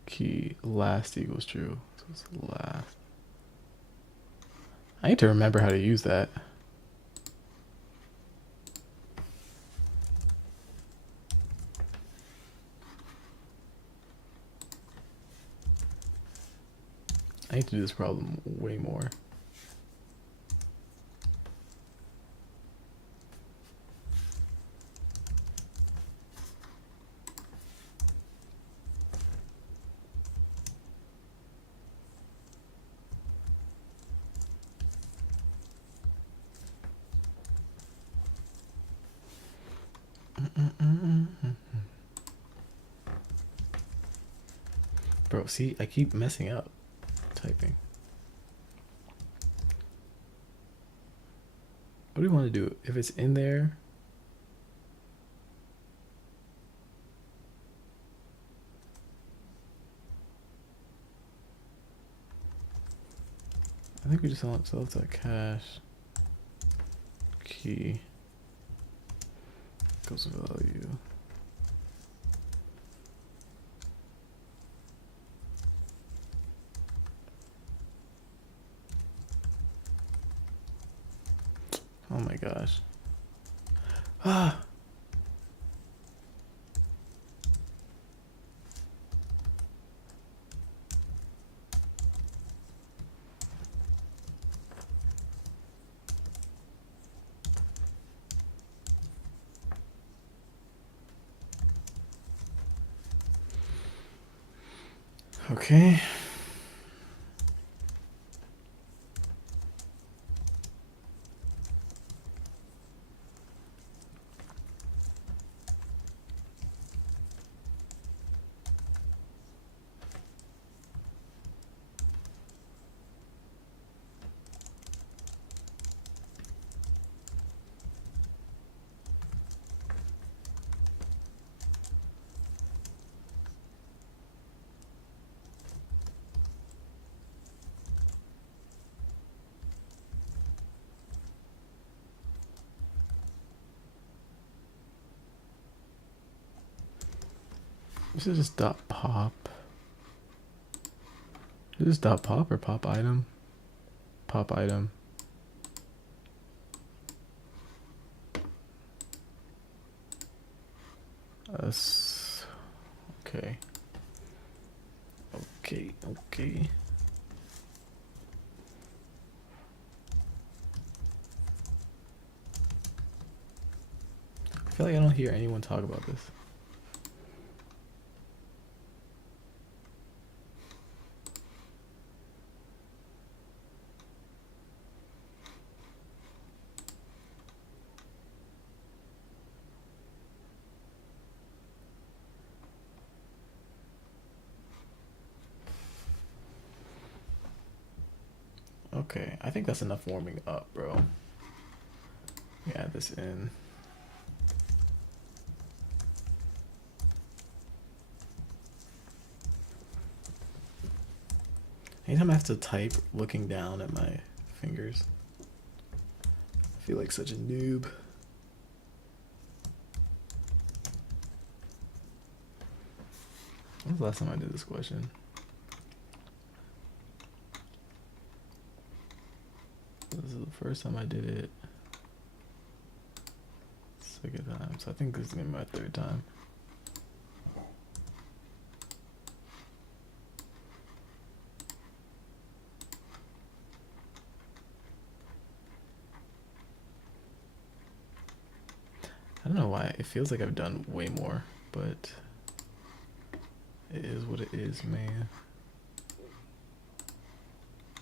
Key last equals true. So it's last. I need to remember how to use that. I need to do this problem way more. Bro, see, I keep messing up typing. What do you want to do? If it's in there, I think we just want select that cache key equals value. Oh my gosh. Ah. Okay. This is just dot pop. Is this dot pop or pop item? Pop item. Okay. Okay. I feel like I don't hear anyone talk about this. Okay, I think that's enough warming up, bro. Let me add this in. Anytime I have to type looking down at my fingers, I feel like such a noob. When was the last time I did this question? This is the first time I did it. Second time. So I think this is gonna be my third time. I don't know why. It feels like I've done way more, but it is what it is, man.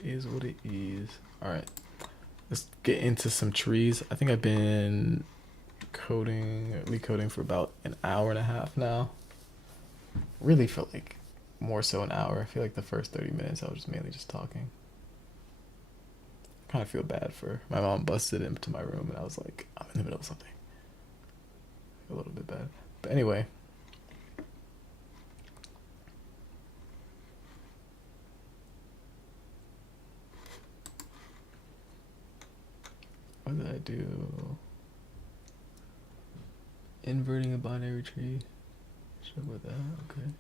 It is what it is. Alright. Let's get into some trees. I think I've been Leetcoding for about an hour and a half now. Really felt like more so an hour. I feel like the first 30 minutes I was just mainly just talking. I kind of feel bad for my mom busted into my room and I was like, I'm in the middle of something. A little bit bad. But anyway. What did I do? Inverting a binary tree. Sure about that. Okay.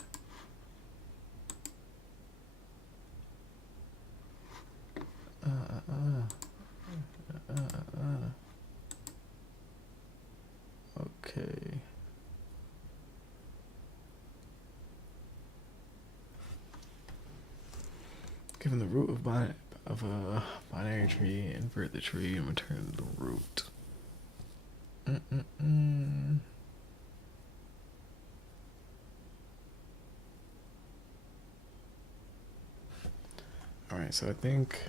Okay. Given the root of a binary tree, invert the tree and return the root. All right, so I think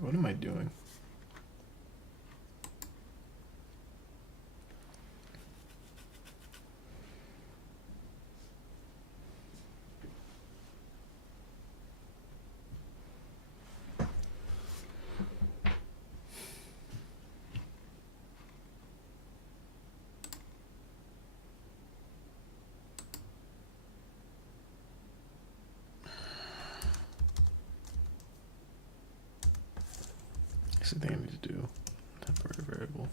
what am I doing? Actually, I think I need to do temporary variable.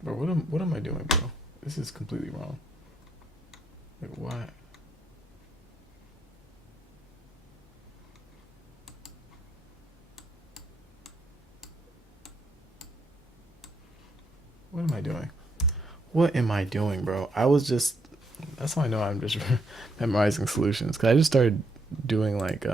Bro, what am I doing, bro? This is completely wrong. Like, why? What am I doing? What am I doing, bro? I was just. That's how I know I'm just memorizing solutions. Cause I just started doing like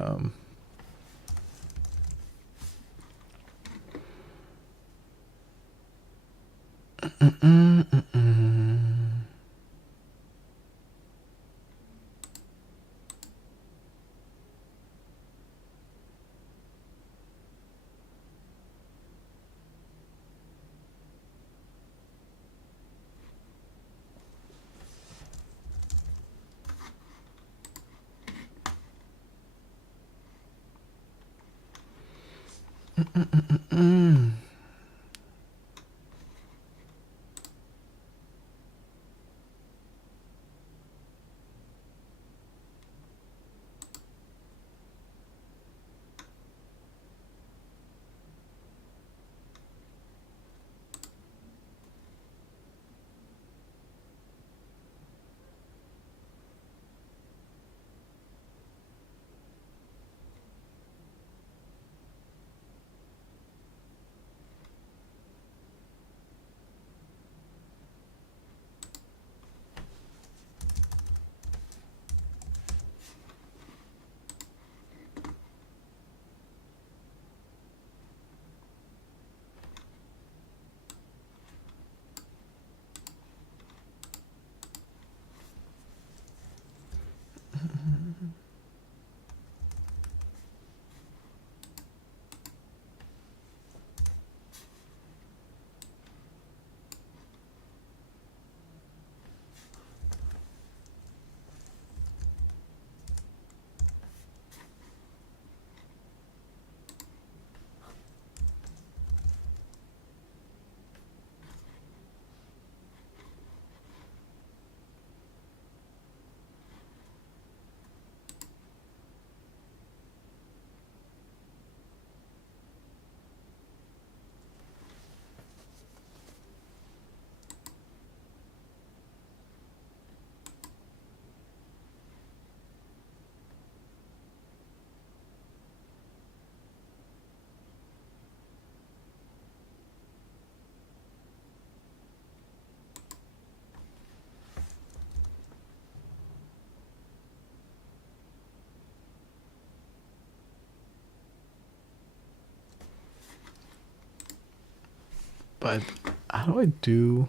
but how do I do?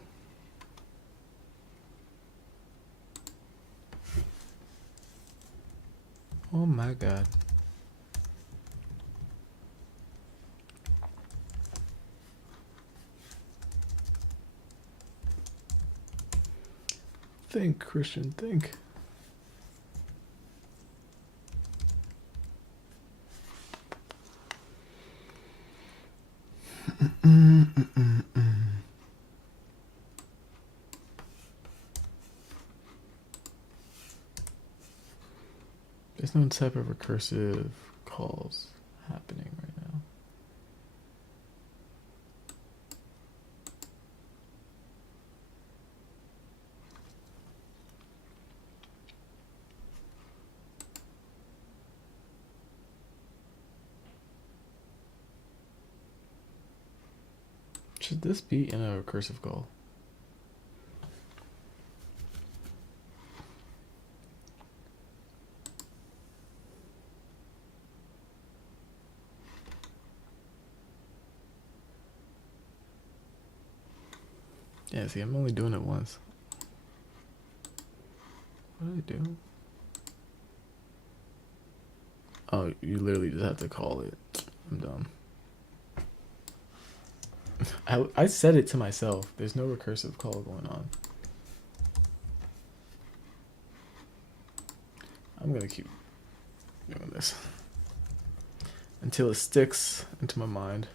Oh my god. Think, Christian, think. There's no type of recursive calls happening right now. Should this be in a recursive call? Yeah, see, I'm only doing it once. What did I do? Oh, you literally just have to call it. I'm dumb. I said it to myself. There's no recursive call going on. I'm gonna keep doing this until it sticks into my mind.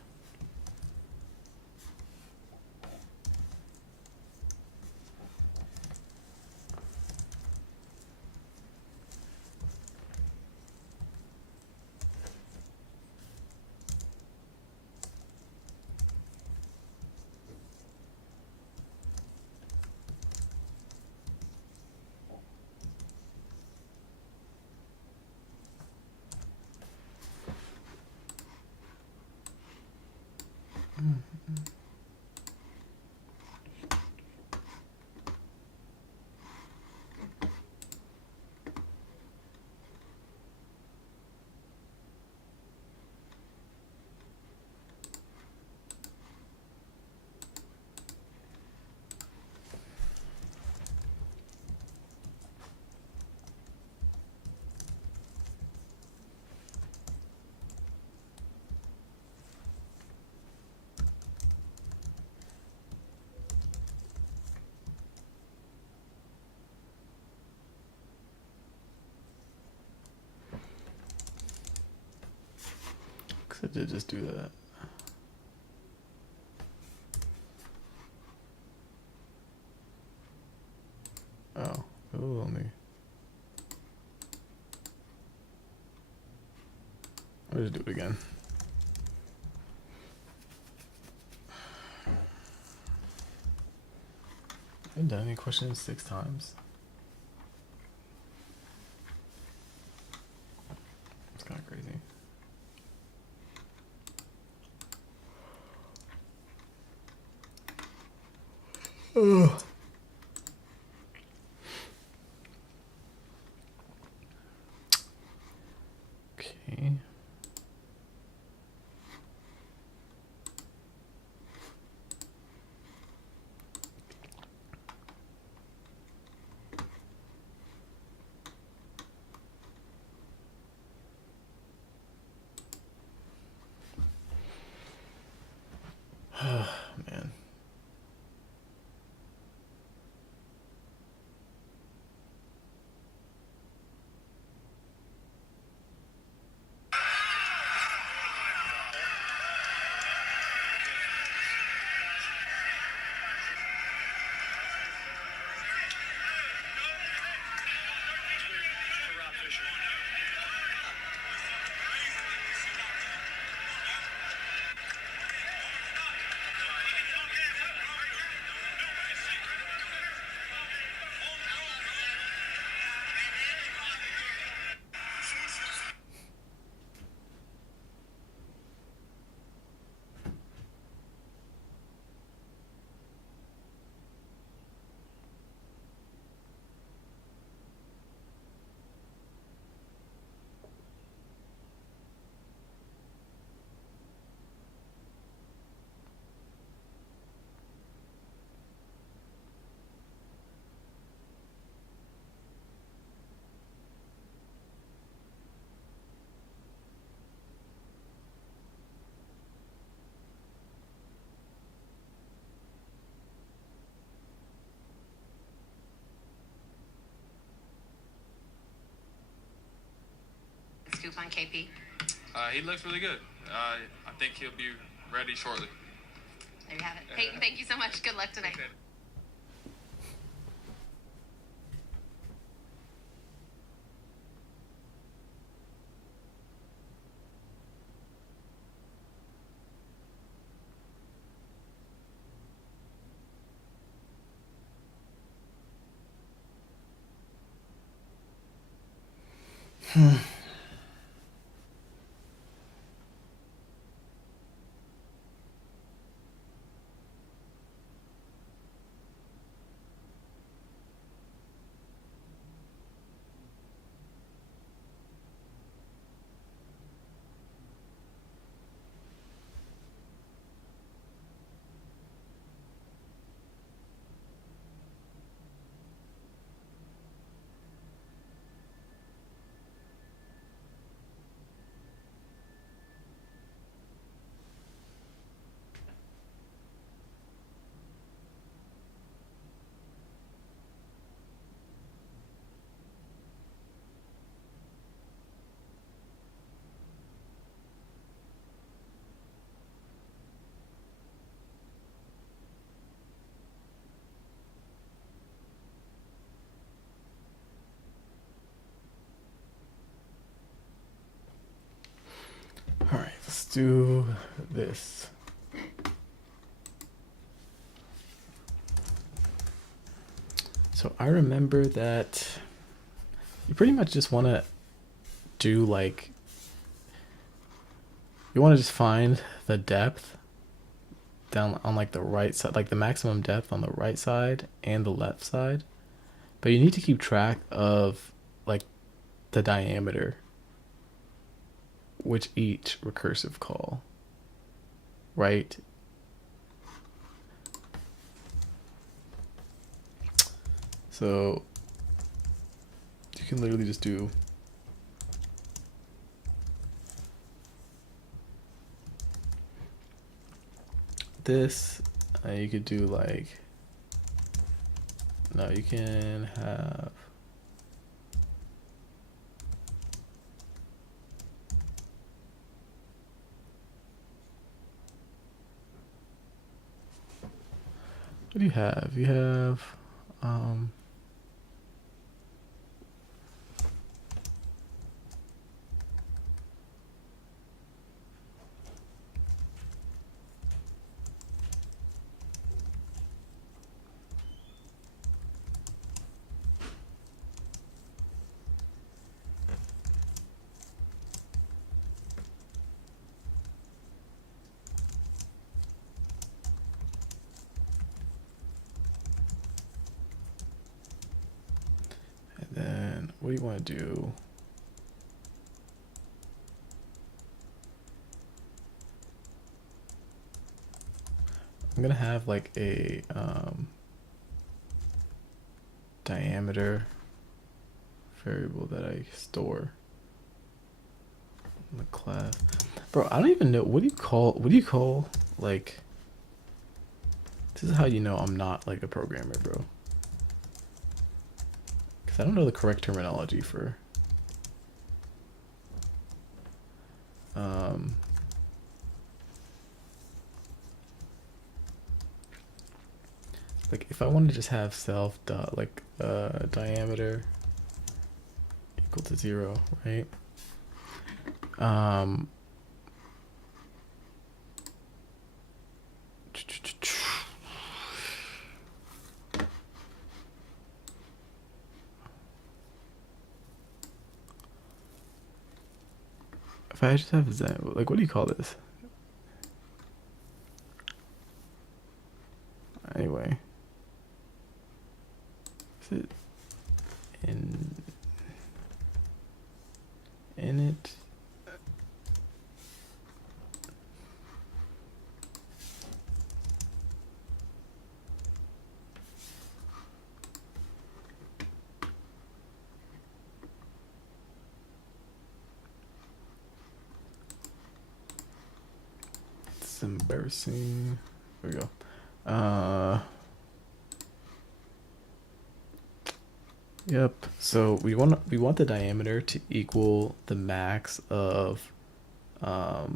Cause I did just do that. Oh, it was only. I'll just do it again. I've done any questions 6 times. It's kind of crazy. Ugh. Okay. Man. Scoop on KP? He looks really good. I think he'll be ready shortly. There you have it. Peyton, thank you so much. Good luck today. Let's do this. So I remember that you pretty much just want to do like, you want to just find the depth down on like the right side, like the maximum depth on the right side and the left side. But you need to keep track of like the diameter which each recursive call, right? So you can literally just do this. You could do like, no, you can have what do you have? You have and then what do you want to do? I'm gonna have like a diameter variable that I store in the class. Bro, I don't even know, what do you call like, this is how you know I'm not like a programmer, bro. Because I don't know the correct terminology for like if I want to just have self dot like diameter equal to 0, right? If I just have Zen, like what do you call this? Anyway, is it in it? It's embarrassing. There we go. Yep. So we want the diameter to equal the max of the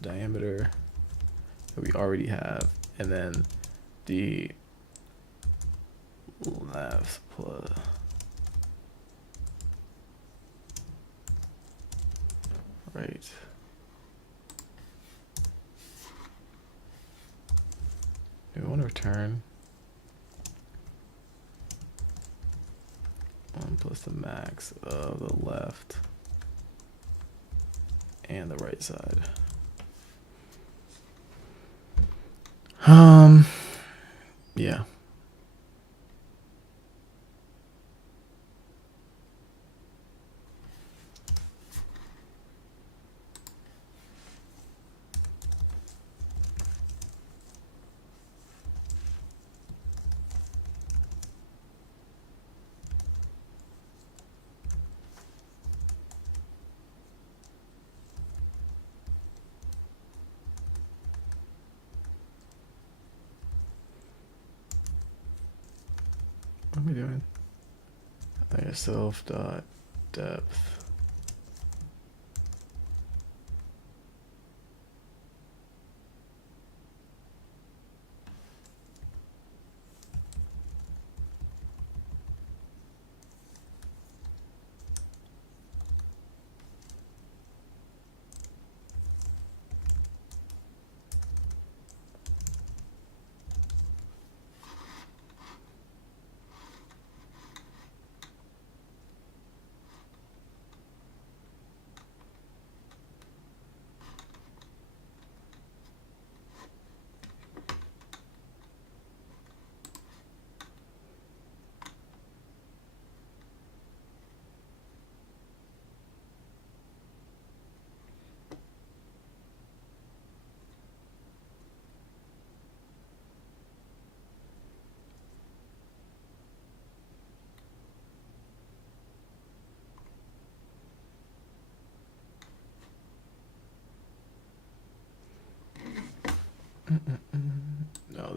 diameter that we already have, and then the left plus right. Do we want to return 1 plus the max of the left and the right side? Yeah. What am I doing? I think self dot depth.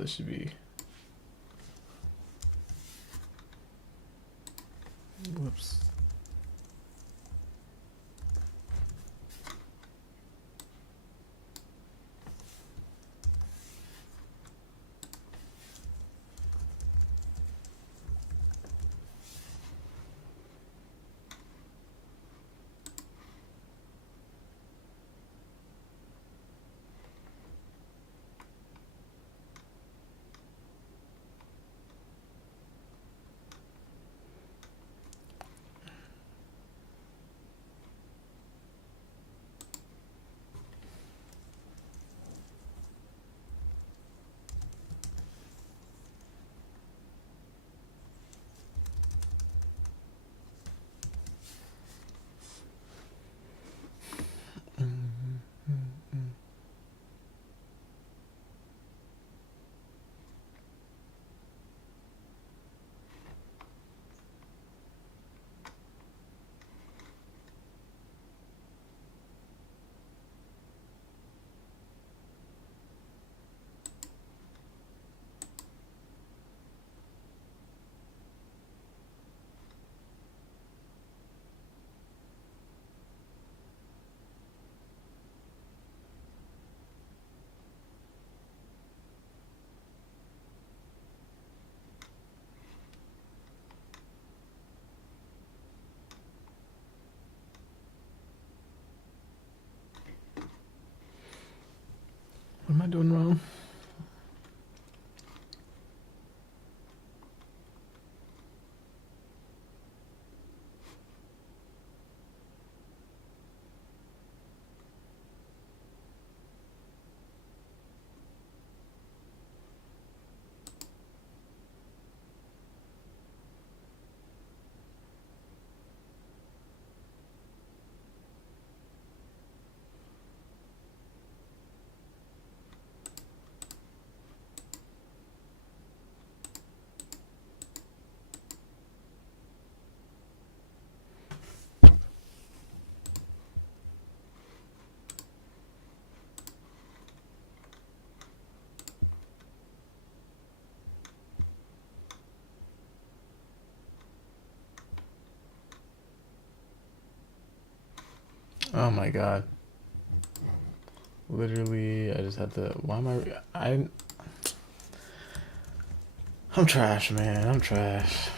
this should be. Whoops. What am I doing wrong? Oh my god. Literally, I just had to. Why am I'm trash, man. I'm trash.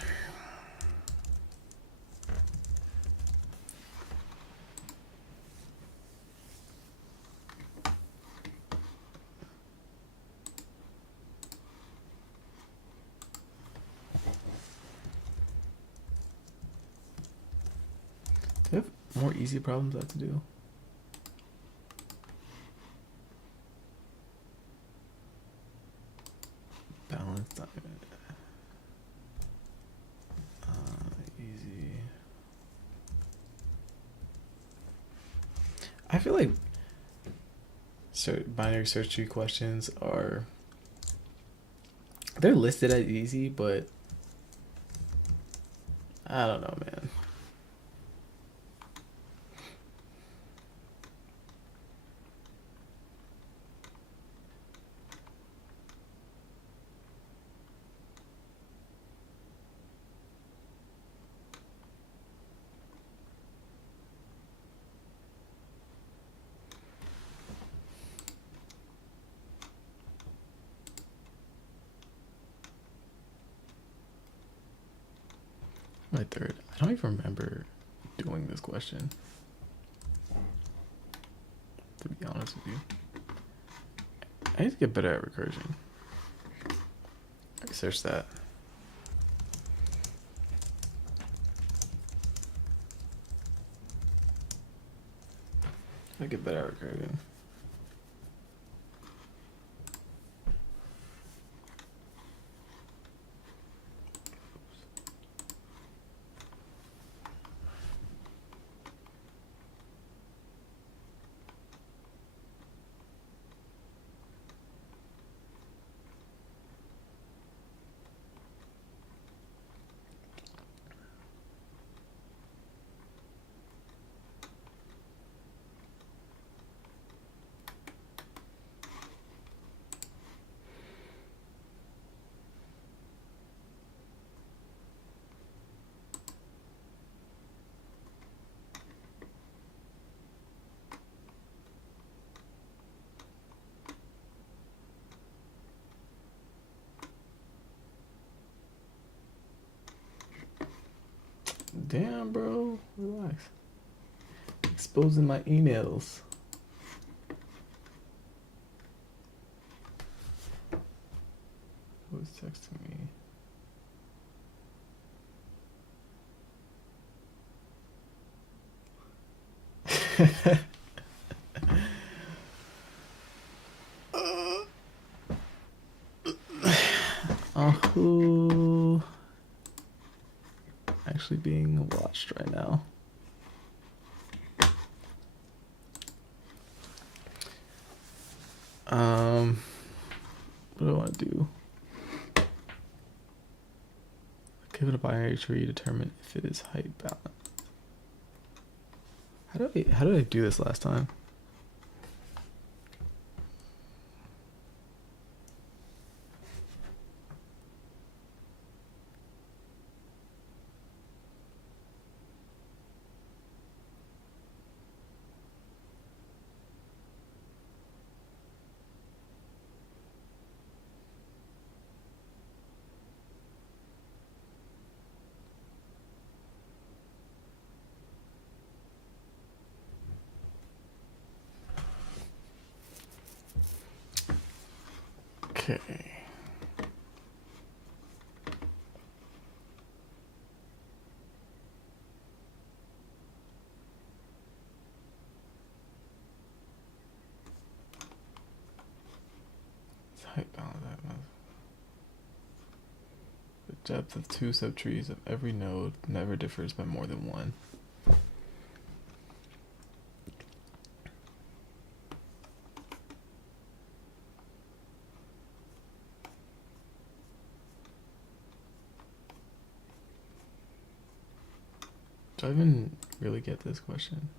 Do you have more easy problems I have to do? Balanced. Easy. I feel like binary search tree questions they're listed as easy, but I don't know, man. My third. I don't even remember doing this question, to be honest with you. I need to get better at recursion. I search that. I get better at recursion. Damn, bro. Relax. Exposing my emails. Who's texting me? Who actually being watched right now? What do I want to do? Give it a binary tree, determine if it is height balanced. How did I do this last time? Okay. It's height balance. The depth of two subtrees of every node never differs by more than one. Do I even really get this question?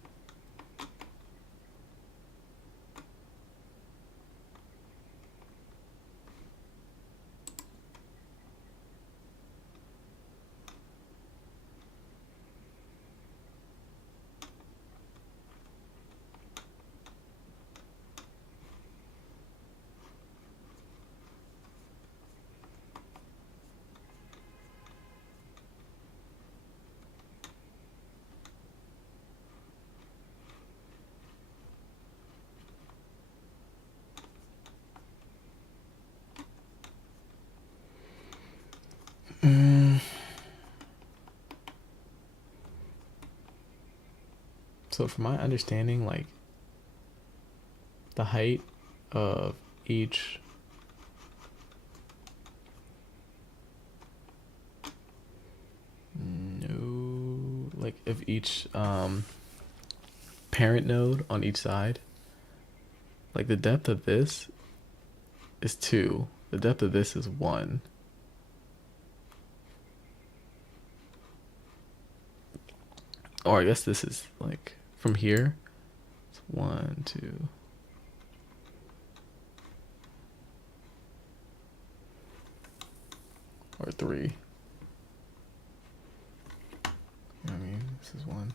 So from my understanding, like the height of each of each parent node on each side, like the depth of this is 2, the depth of this is 1. Or I guess this is like from here, it's 1, 2. Or 3. You know what I mean? This is 1.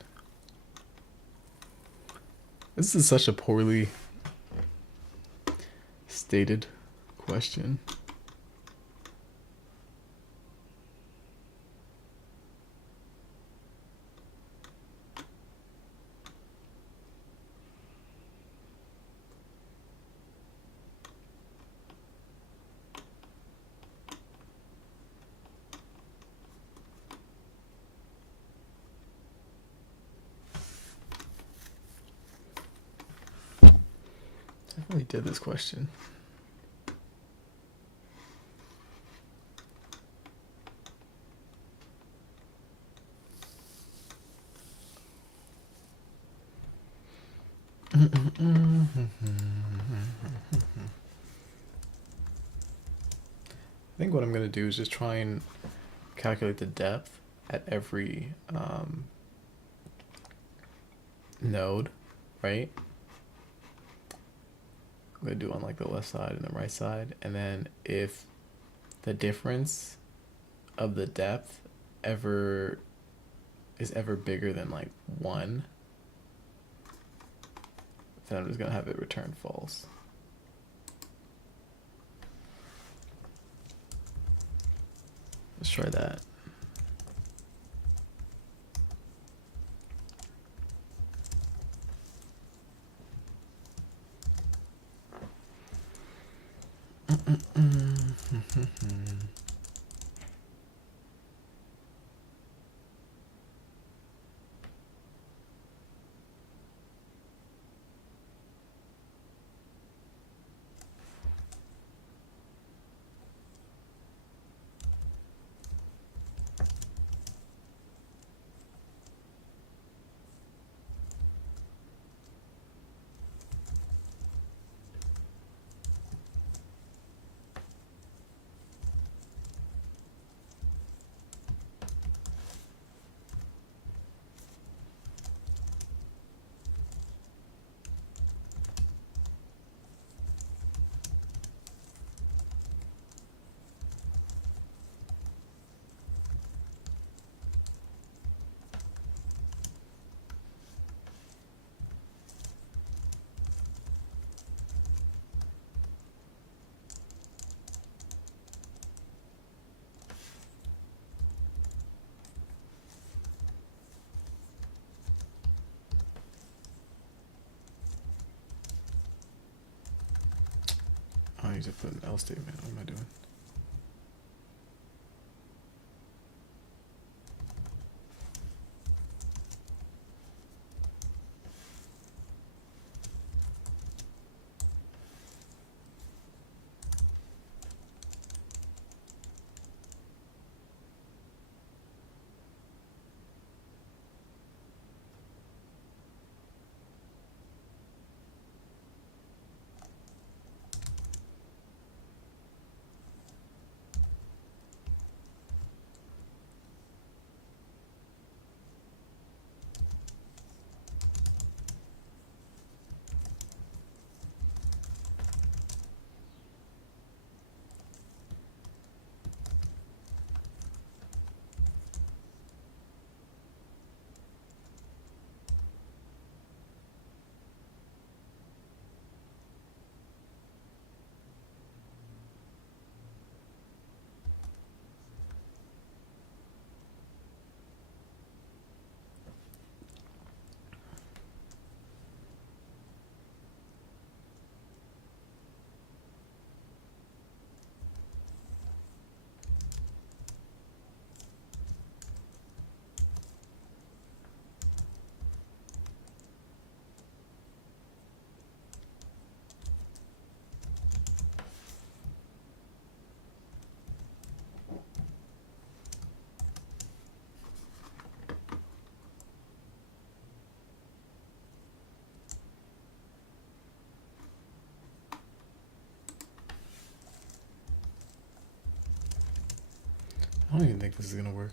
This is such a poorly stated question. Definitely did this question. I think what I'm going to do is just try and calculate the depth at every node, right? I'm going to do on like the left side and the right side, and then if the difference of the depth is ever bigger than like 1, then I'm just going to have it return false. Let's try that. change it, put an else statement. What am I doing? I don't even think this is gonna work.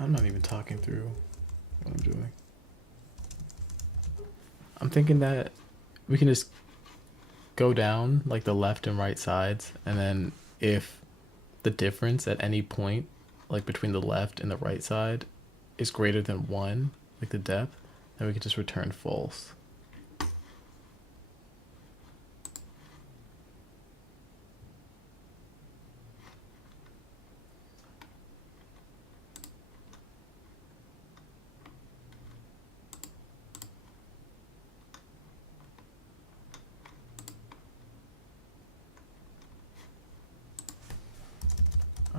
I'm not even talking through what I'm doing. I'm thinking that we can just go down like the left and right sides, and then if the difference at any point, like between the left and the right side, is greater than 1, like the depth, then we can just return false.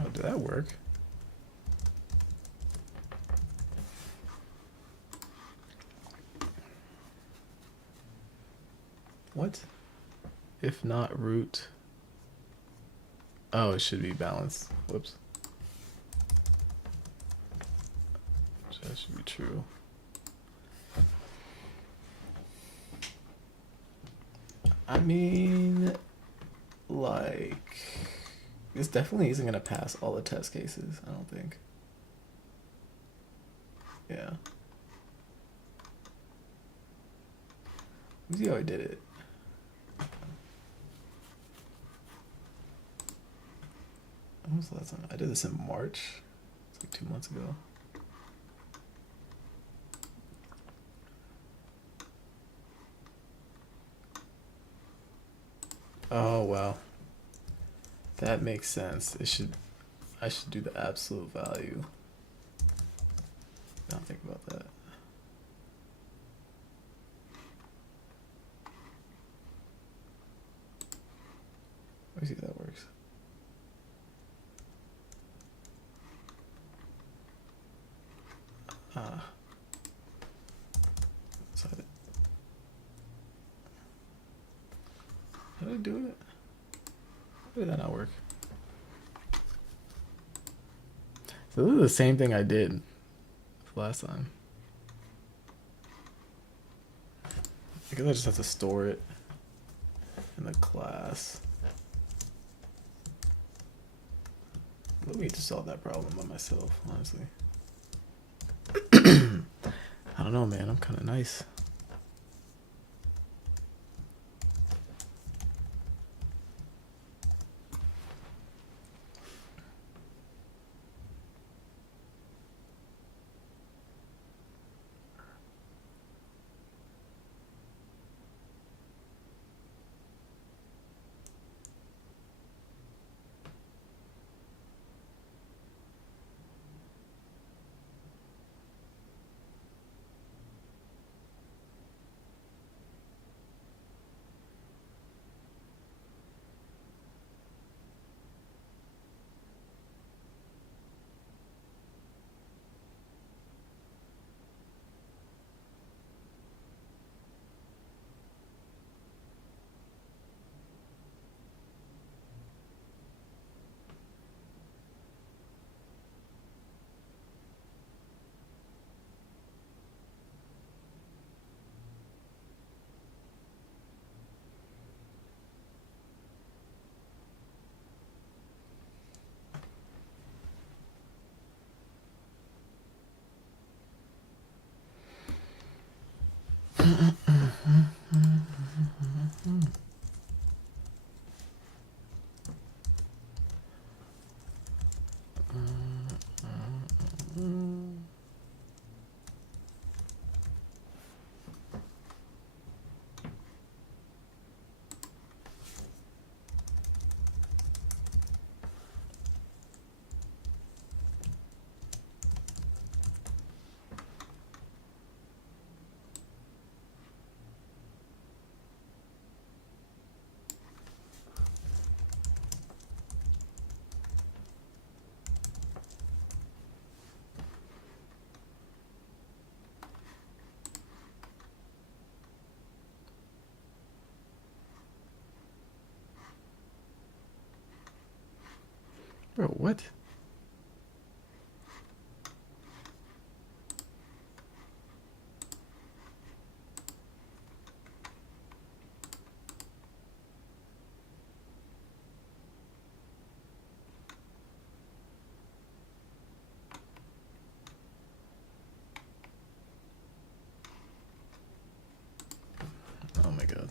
Oh, did that work? What? If not root. Oh, it should be balanced. Whoops. So that should be true. I mean, like, this definitely isn't gonna pass all the test cases, I don't think. Yeah. Let's see how I did it. When was the last time? I did this in March. It's like 2 months ago. Oh wow. That makes sense. I should do the absolute value. Don't think about that. Let me see if that works. Inside it. How did I do it? How did that not work? So this is the same thing I did. last time. I guess I just have to store it in the class. Let me to solve that problem by myself, honestly. I don't know, man. I'm kind of nice. Bro, what? Oh my god.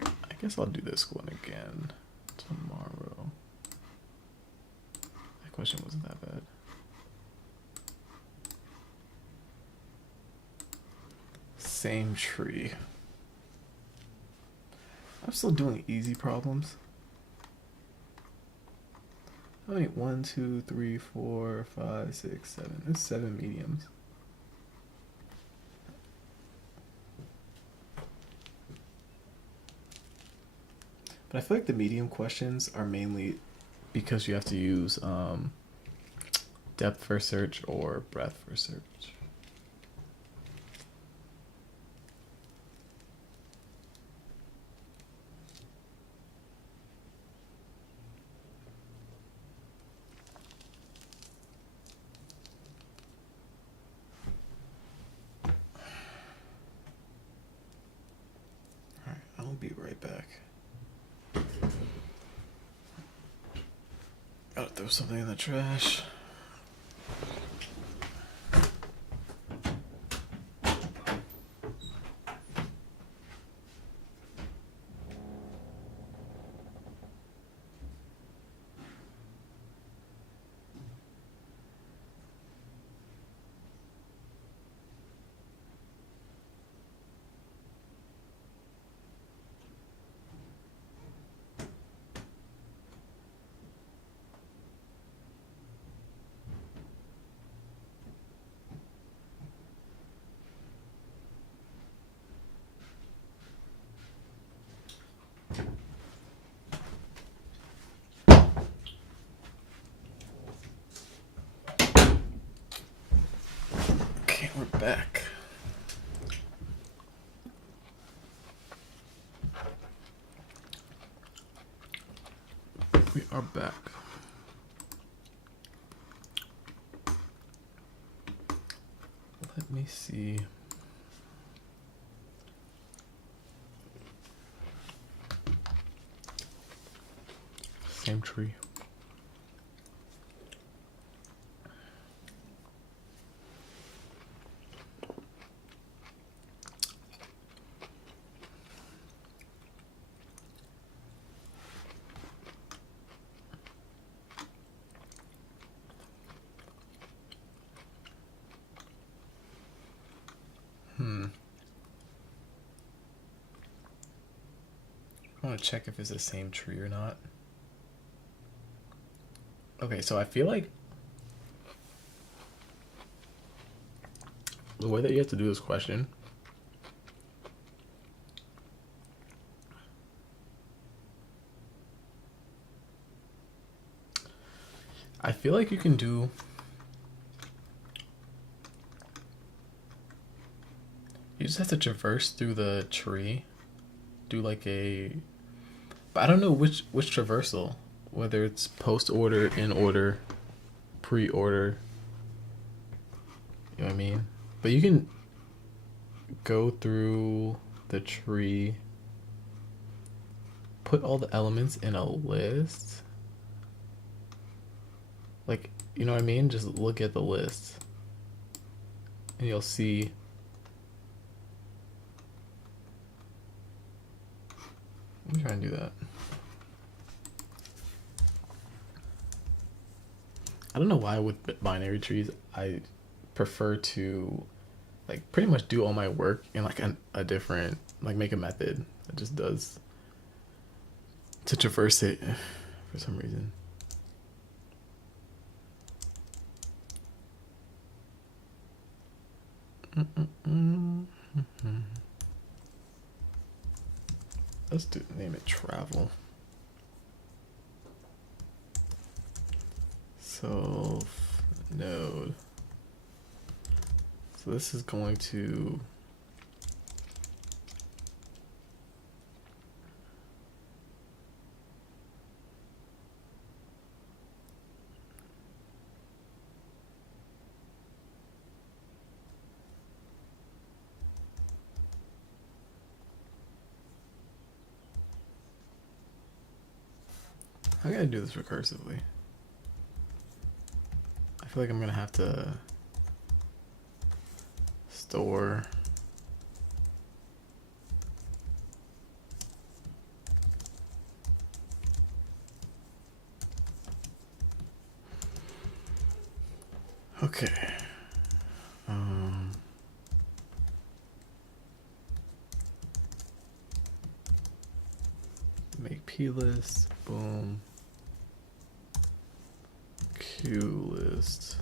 I guess I'll do this one again tomorrow. That question wasn't that bad. Same tree. I'm still doing easy problems. How many? 1, 2, 3, 4, 5, 6, 7. There's 7 mediums. But I feel like the medium questions are mainly because you have to use depth first search or breadth first search. Alright, I'll be right back. Gotta throw something in the trash. We're back. We are back. Let me see. Same tree. I want to check if it's the same tree or not. Okay, so I feel like the way that you have to do this question I feel like you can do you just have to traverse through the tree, do like a, but I don't know which traversal, whether it's post order, in order, pre order. You know what I mean? But you can go through the tree, put all the elements in a list. Like, you know what I mean? Just look at the list and you'll see. Let me try and do that. I don't know why with binary trees I prefer to like pretty much do all my work in like a different, like make a method that just does to traverse it for some reason. Let's name it travel. Self node. So this is going to I gotta do this recursively. I feel like I'm gonna have to store okay. Make plist, boom. QList.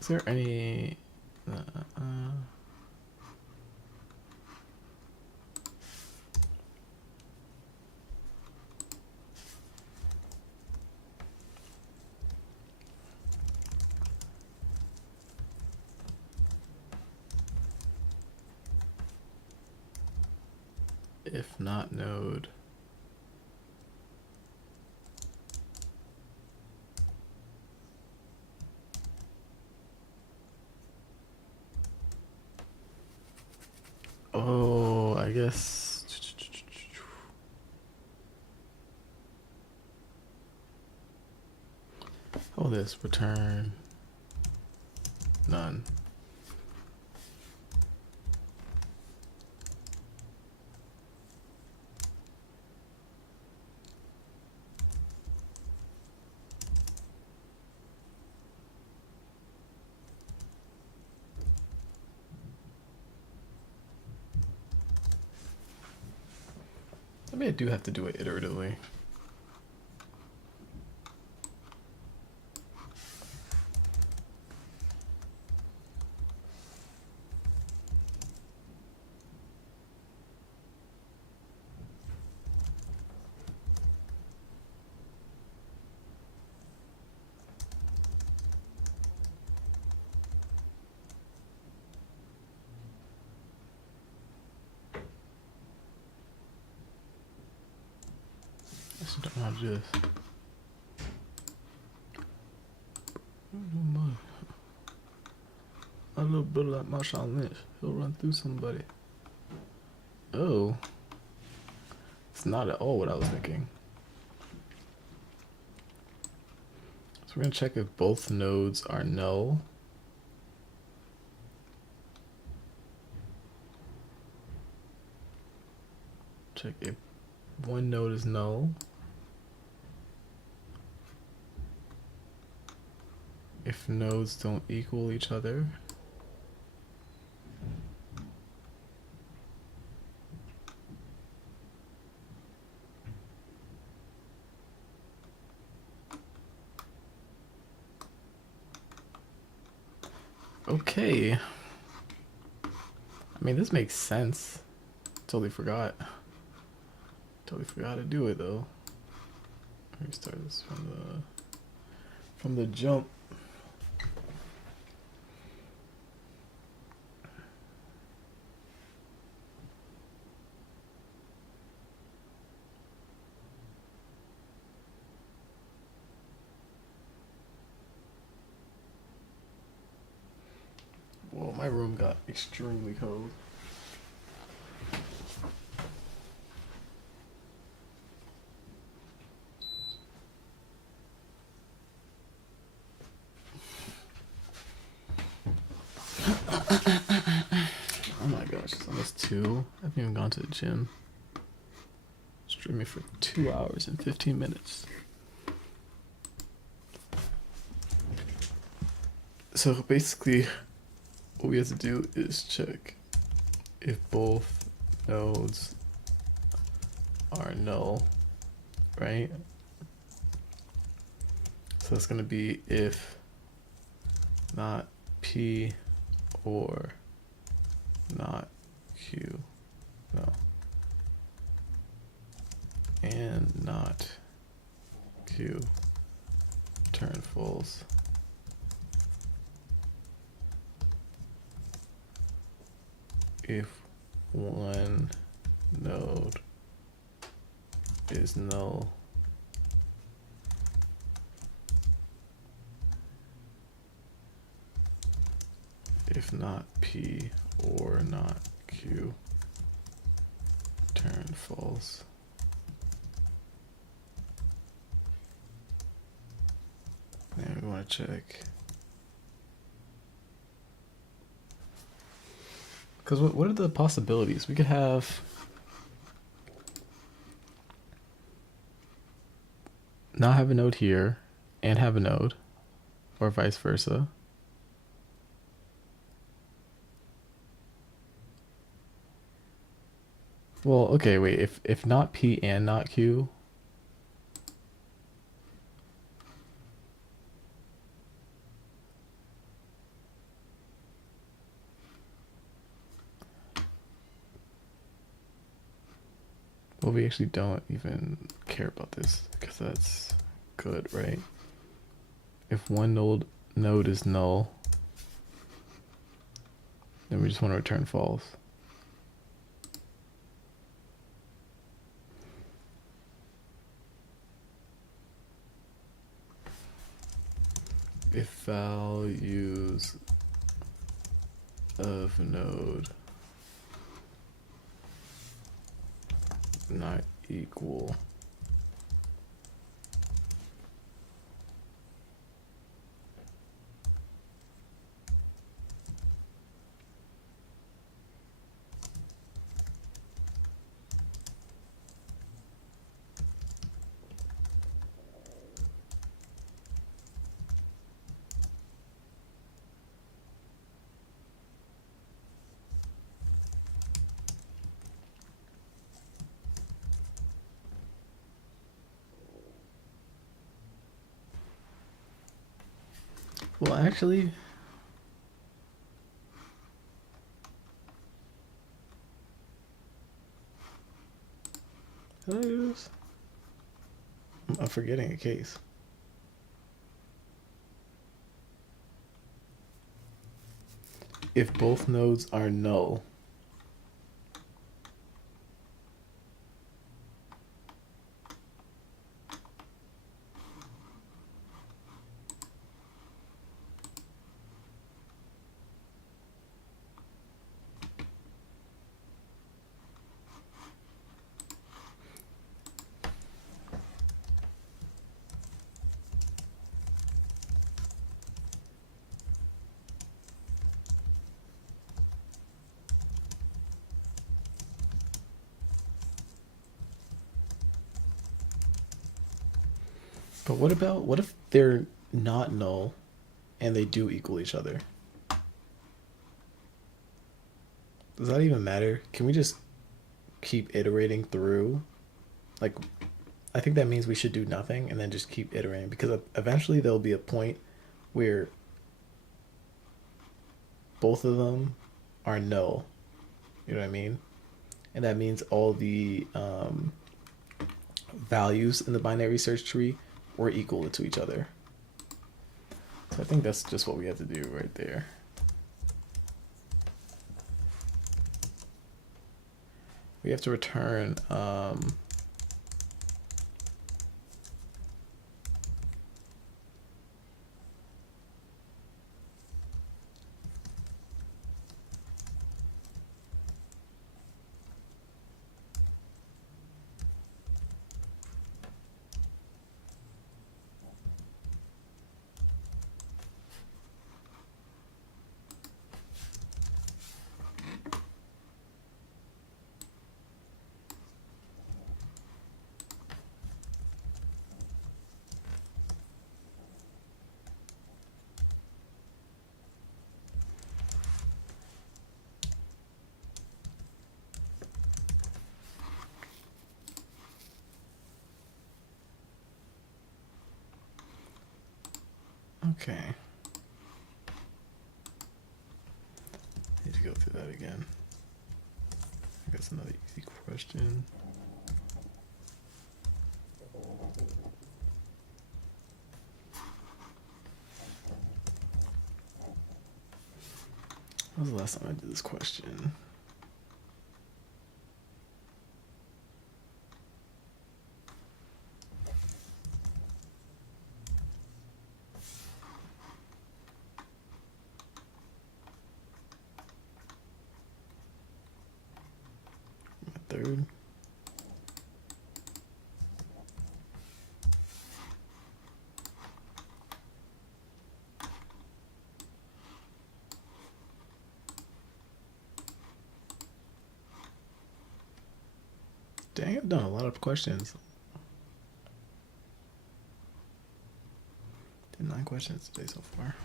Is there any if not node? Oh, I guess. Oh, this return none. Maybe I do have to do it iteratively. Not just. A little bit like Marshawn Lynch. He'll run through somebody. Oh. It's not at all what I was thinking. So we're going to check if both nodes are null. Check if one node is null. If nodes don't equal each other. Okay. I mean, this makes sense. Totally forgot. Totally forgot to do it though. Let me start this from the jump. Whoa, my room got extremely cold. Oh my gosh, it's almost 2. I haven't even gone to the gym. Streaming for 2 hours and 15 minutes. So basically, what we have to do is check if both nodes are null, right? So it's going to be if not P or not Q, no, and not Q, turn false. If one node is null, if not P or not Q, turn false. Then we want to check. Because what are the possibilities? We could have not have a node here and have a node, or vice versa. Well, okay, wait, if not P and not Q, well, we actually don't even care about this because that's good, right? If one node is null, then we just want to return false. If values of node not equal, well, actually, did I do this? I'm forgetting a case. If both nodes are null, But what if they're not null and they do equal each other? Does that even matter? Can we just keep iterating through? Like, I think that means we should do nothing and then just keep iterating, because eventually there'll be a point where both of them are null. You know what I mean? And that means all the values in the binary search tree were equal to each other. So I think that's just what we have to do right there. We have to return okay. Need to go through that again. I guess another easy question. When was the last time I did this question? Third. Dang, I've done a lot of questions. Did 9 questions today so far.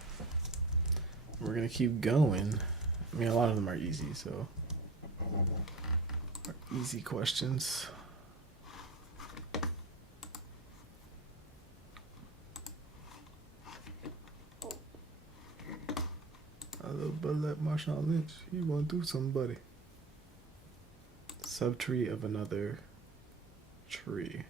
We're gonna keep going. I mean, a lot of them are easy, so easy questions. I love Bud Light Marshawn Lynch. He won't do somebody. Subtree of another tree.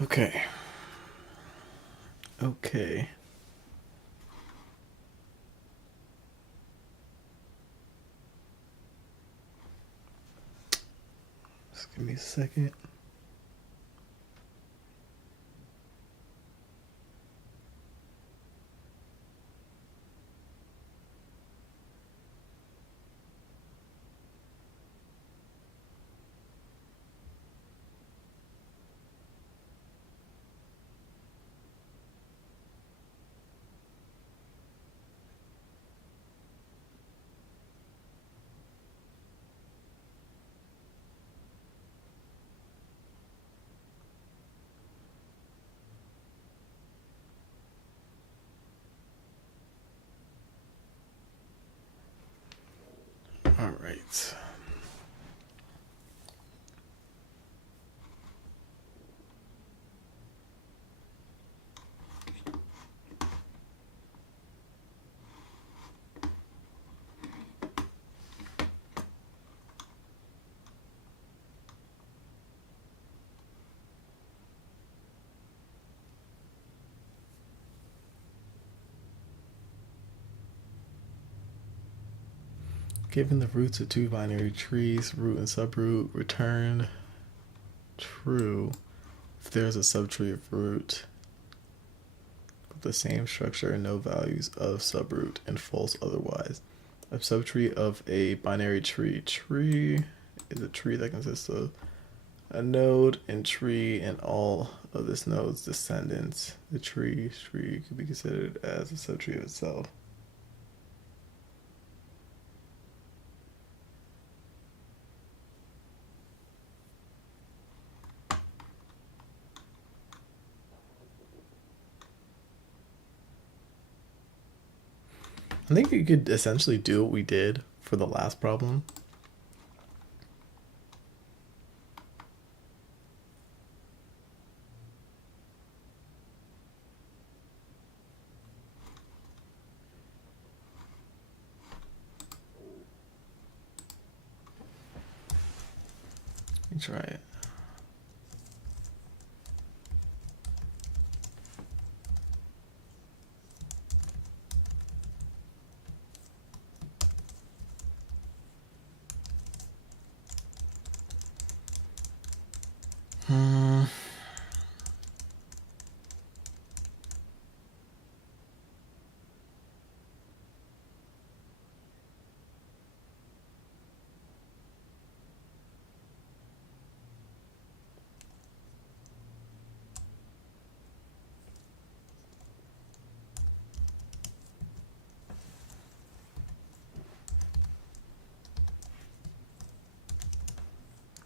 Okay. Okay. Just give me a second. All right. Given the roots of two binary trees, root and subroot, return true if there's a subtree of root with the same structure and no values of subroot, and false otherwise. A subtree of a binary tree. Tree is a tree that consists of a node and tree and all of this node's descendants. The tree could be considered as a subtree of itself. I think you could essentially do what we did for the last problem. Let me try it.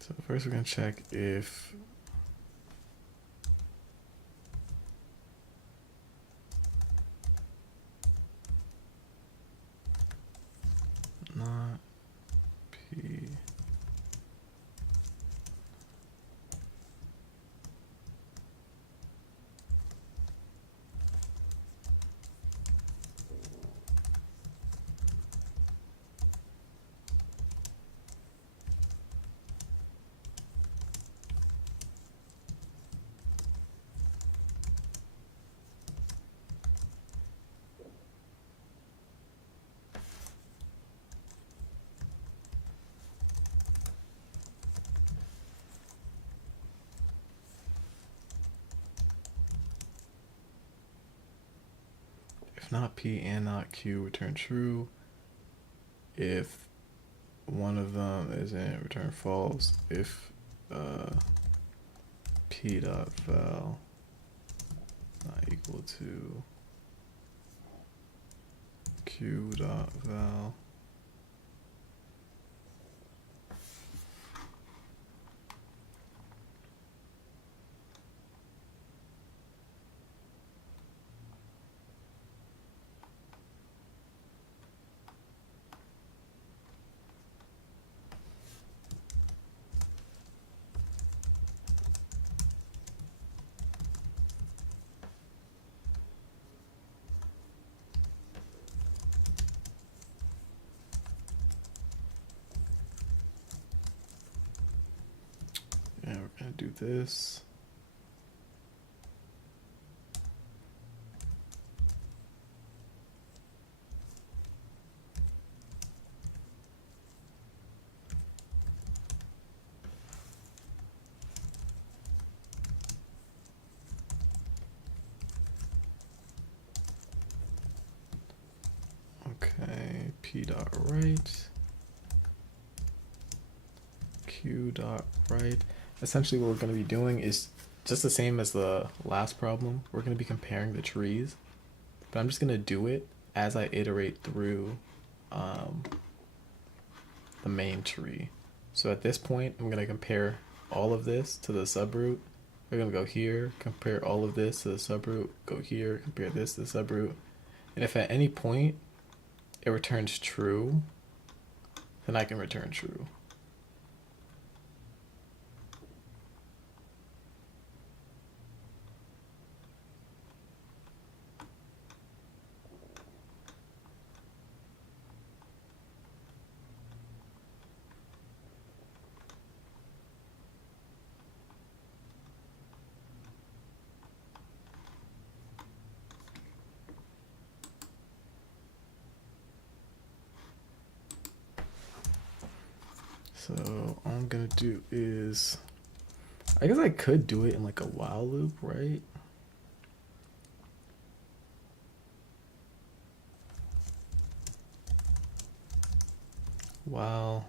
So first we're going to check if not P if not P and not Q, return true. If one of them isn't, return false. If P dot val not equal to Q dot val, and we're gonna do this. Okay, p dot right, q dot right. Essentially what we're going to be doing is just the same as the last problem. We're going to be comparing the trees, but I'm just going to do it as I iterate through the main tree. So at this point, I'm going to compare all of this to the subroot. We're going to go here, compare all of this to the subroot, go here, compare this to the subroot. And if at any point it returns true, then I can return true. So all I'm gonna do is, I guess I could do it in like a while loop, right? While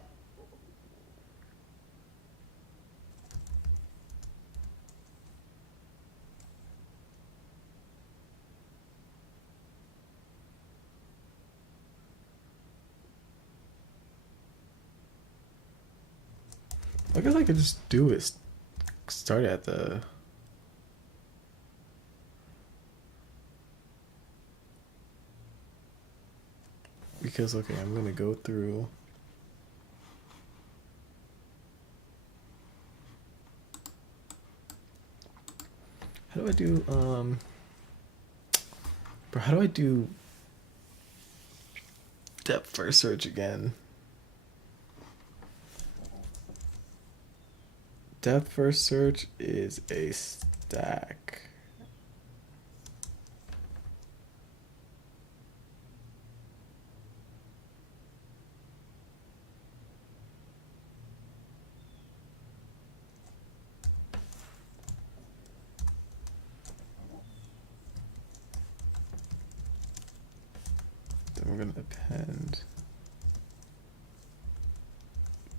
I guess I could just do it, start at the, because okay, I'm gonna go through, how do I do, bro, how do I do depth first search again? Depth first search is a stack. Then we're going to append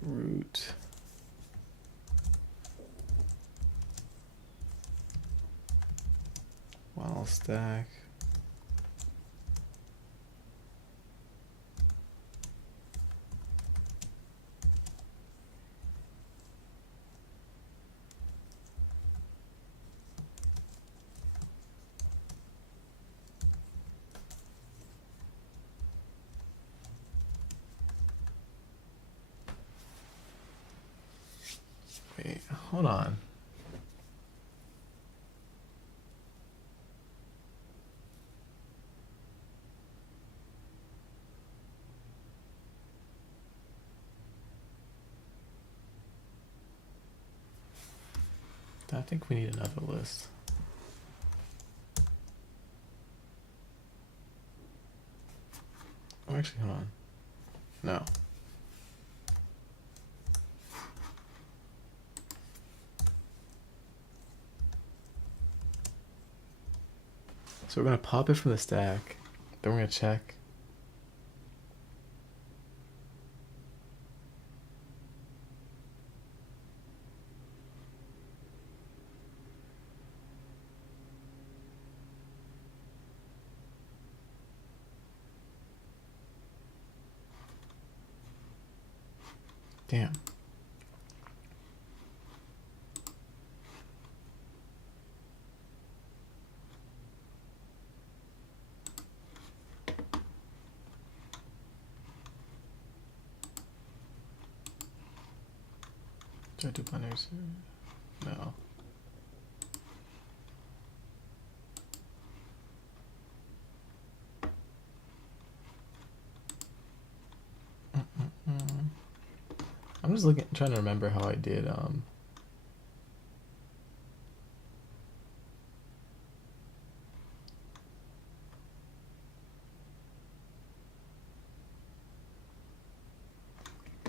root while stack. Wait, hold on. I think we need another list. Oh, actually, hold on. No. So we're going to pop it from the stack. Then we're going to check. Damn. Do I do binaries? No. I'm just looking, trying to remember how I did.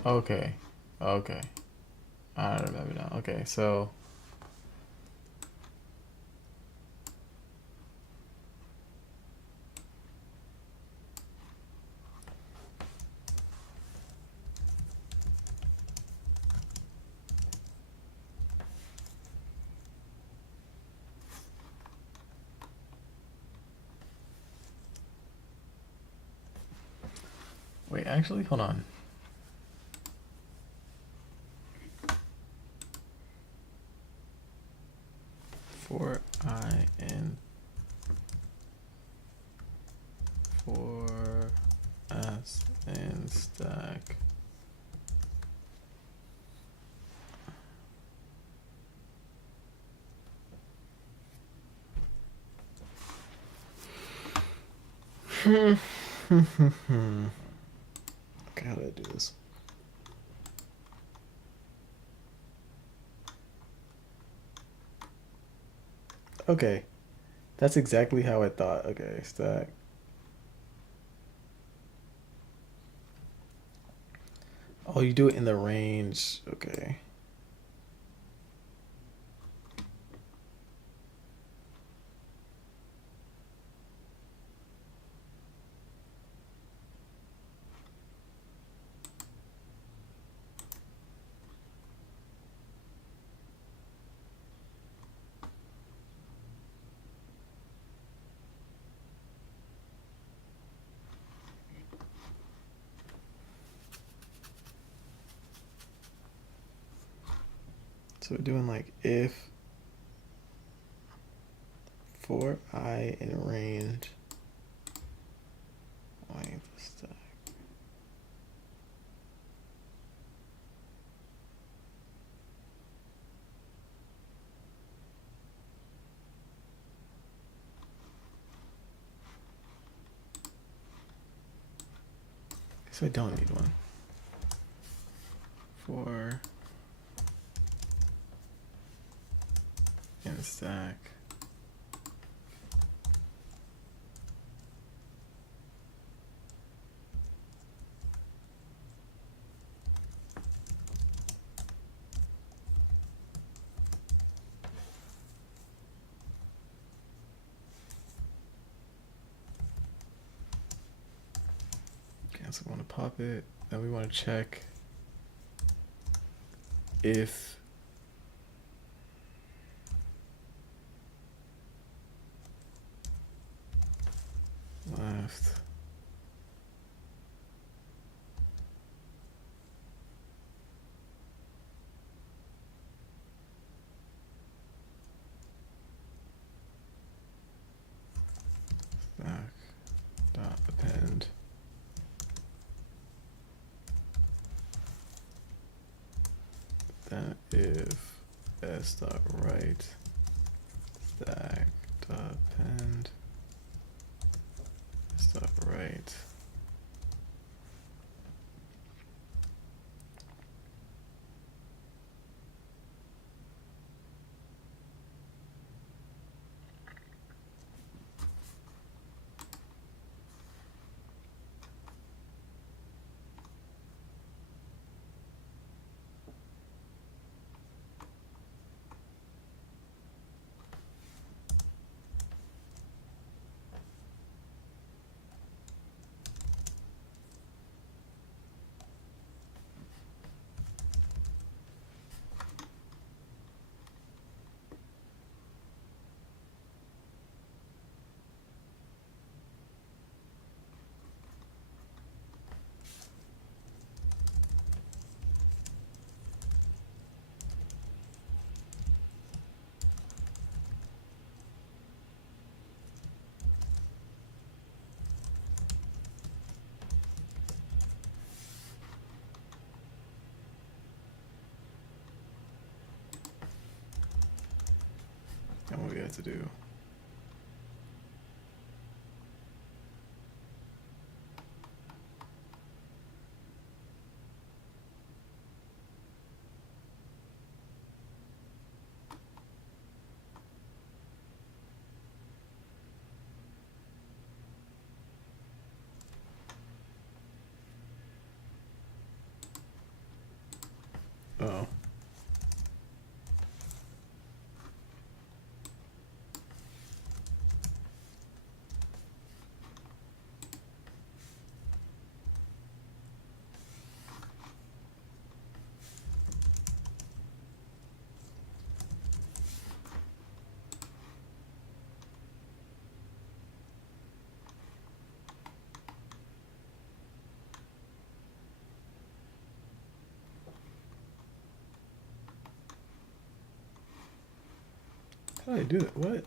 Okay. Okay. I don't remember now. Okay, so Wait, actually, hold on. For I in for S in stack. Okay, how do I do this? Okay, that's exactly how I thought. Okay, stack. Oh, you do it in the range. Okay. So we're doing like if for I in range length stack. So I don't need one. For in stack. Okay, so we want to pop it. Then we want to check if left stack dot append then if s dot right stack dot append s dot right. And what we have to do. Oh. How did I do it? What?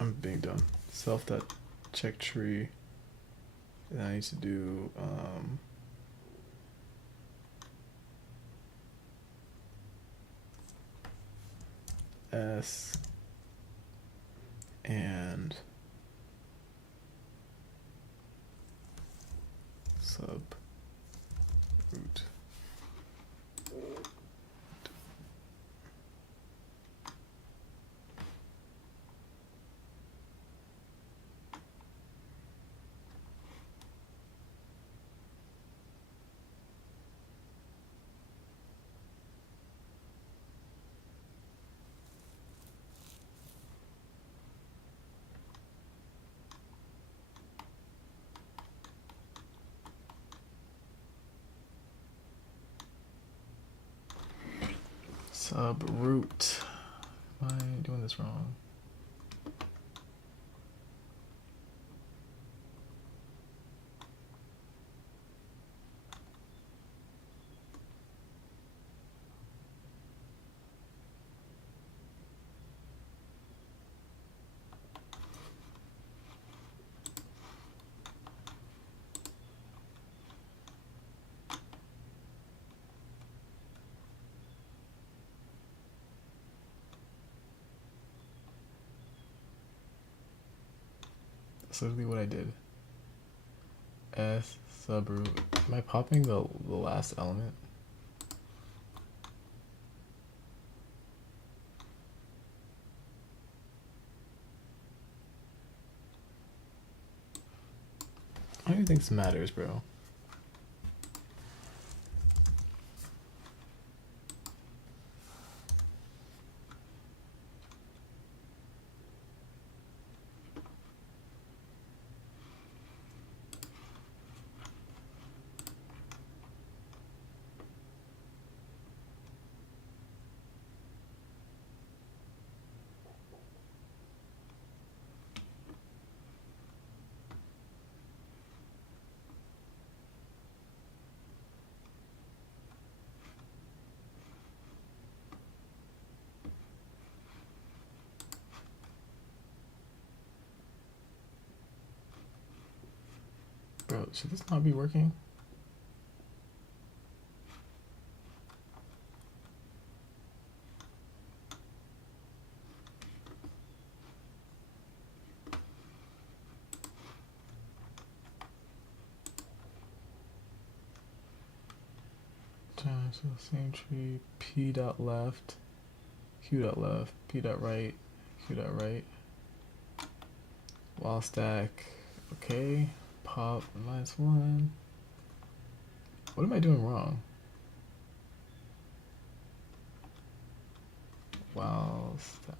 I'm being dumb. Self dot check tree. And I need to do S and sub root. Sub root. Am I doing this wrong? That's literally what I did. S sub root. Am I popping the last element? I don't even think this matters, bro. Bro, should this not be working? So same tree, p dot left, q dot left, p dot right, q dot right. While stack, okay. Pop -1. What am I doing wrong? While stack.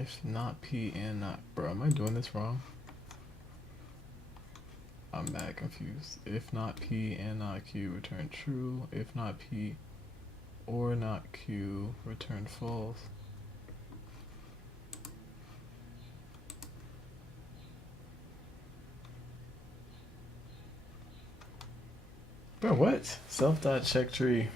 If not P and not, bro, am I doing this wrong? I'm mad confused. If not P and not Q, return true. If not P or not Q, return false. Bro, what? Self dot check tree.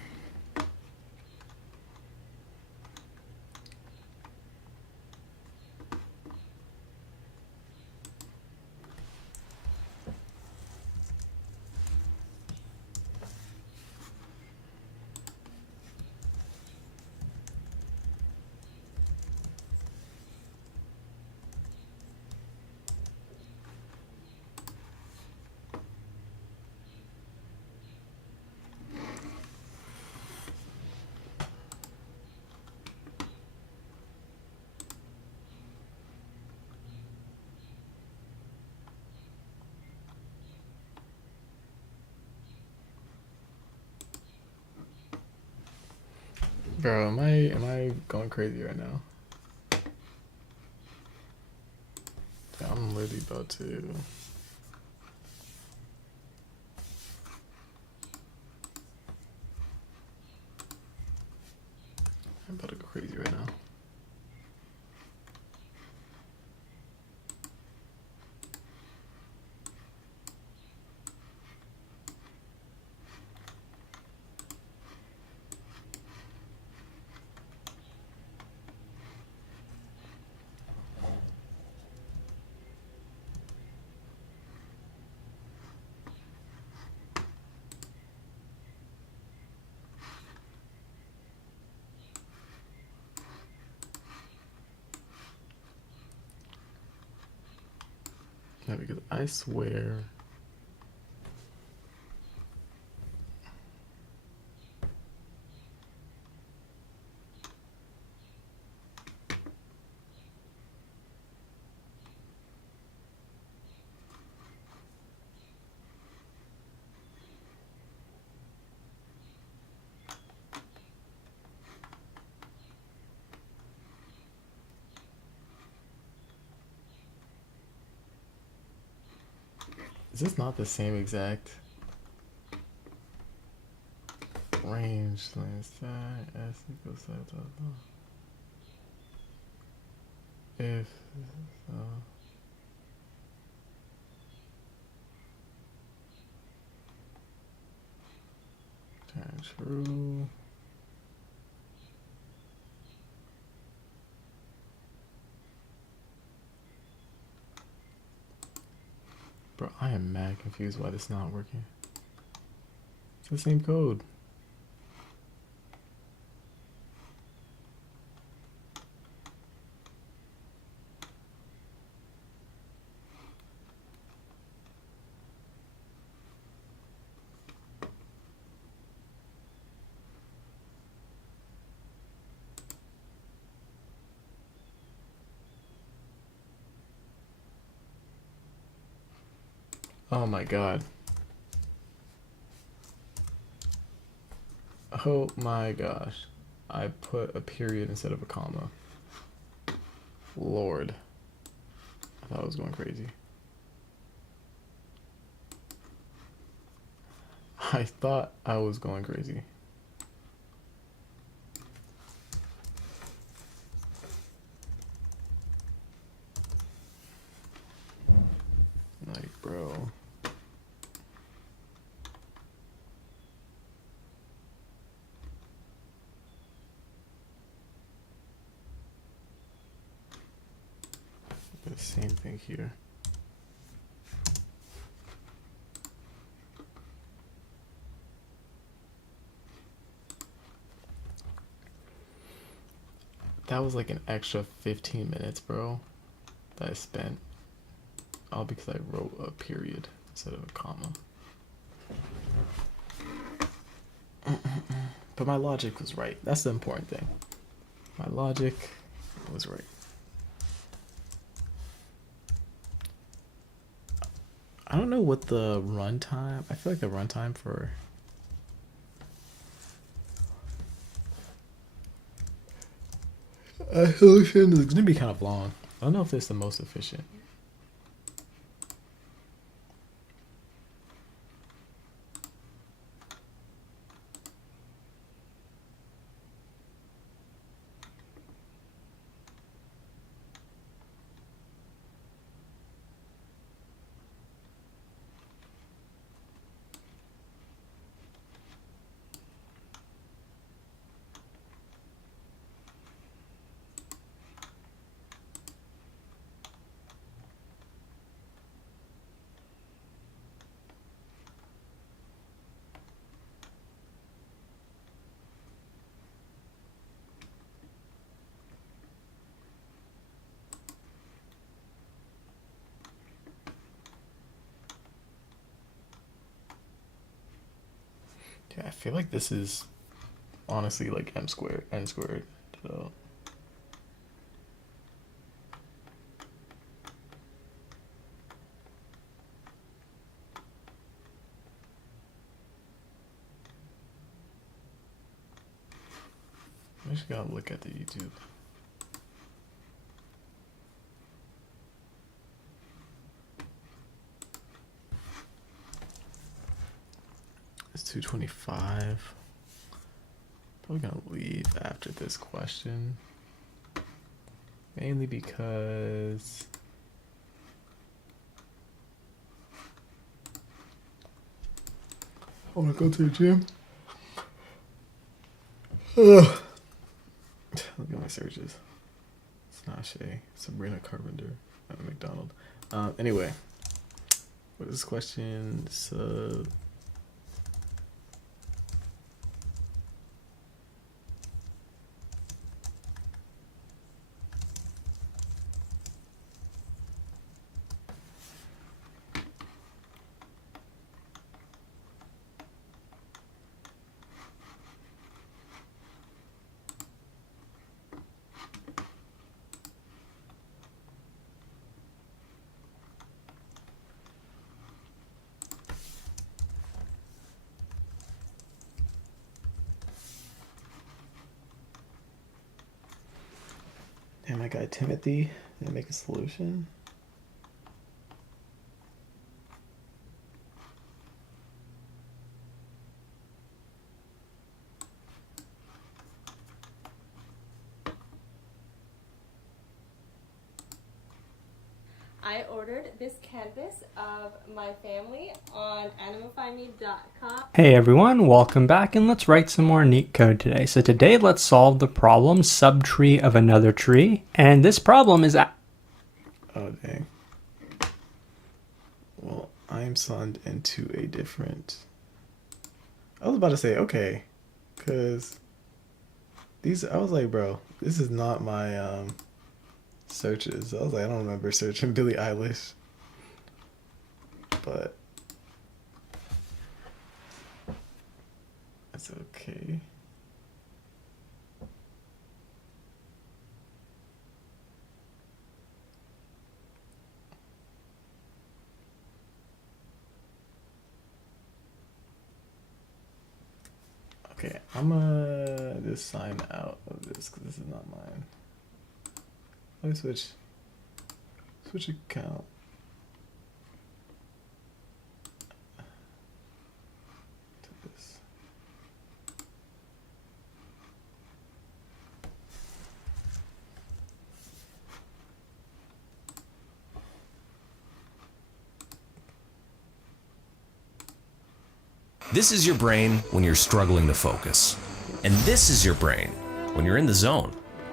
Bro, am I going crazy right now? I'm literally about to. I'm about to go crazy right now. Yeah, because I swear. Is this not the same exact range? S equals if turn true. Bro, I am mad confused why this is not working. It's the same code. Oh my god. Oh my gosh. I put a period instead of a comma. Lord. I thought I was going crazy. I thought I was going crazy. Like, bro. The same thing here. That was like an extra 15 minutes, bro, that I spent. All because I wrote a period instead of a comma. But my logic was right. That's the important thing. My logic was right. I don't know what the runtime. I feel like the runtime for a solution is gonna be kind of long. I don't know if it's the most efficient. Yeah, I feel like this is honestly like n squared. So I just gotta look at the YouTube. It's 225. Probably gonna leave after this question. Mainly because I wanna go to the gym. Ugh. Look at my searches. It's not Shay. Sabrina Carpenter at McDonald. Anyway, what is this question? Damn, my guy Timothy didn't make a solution. I ordered this canvas of my family on animifyme.com. Hey everyone, welcome back, and let's write some more Leetcode today. So today let's solve the problem subtree of another tree, and this problem is Oh dang. Well, I'm signed into a different. I was about to say okay, cause these. I was like, bro, this is not my searches. I was like, I don't remember searching Billie Eilish, but that's okay. Okay, I'm gonna just sign out of this because this is not mine. Let me switch account. To this. This is your brain when you're struggling to focus. And this is your brain when you're in the zone.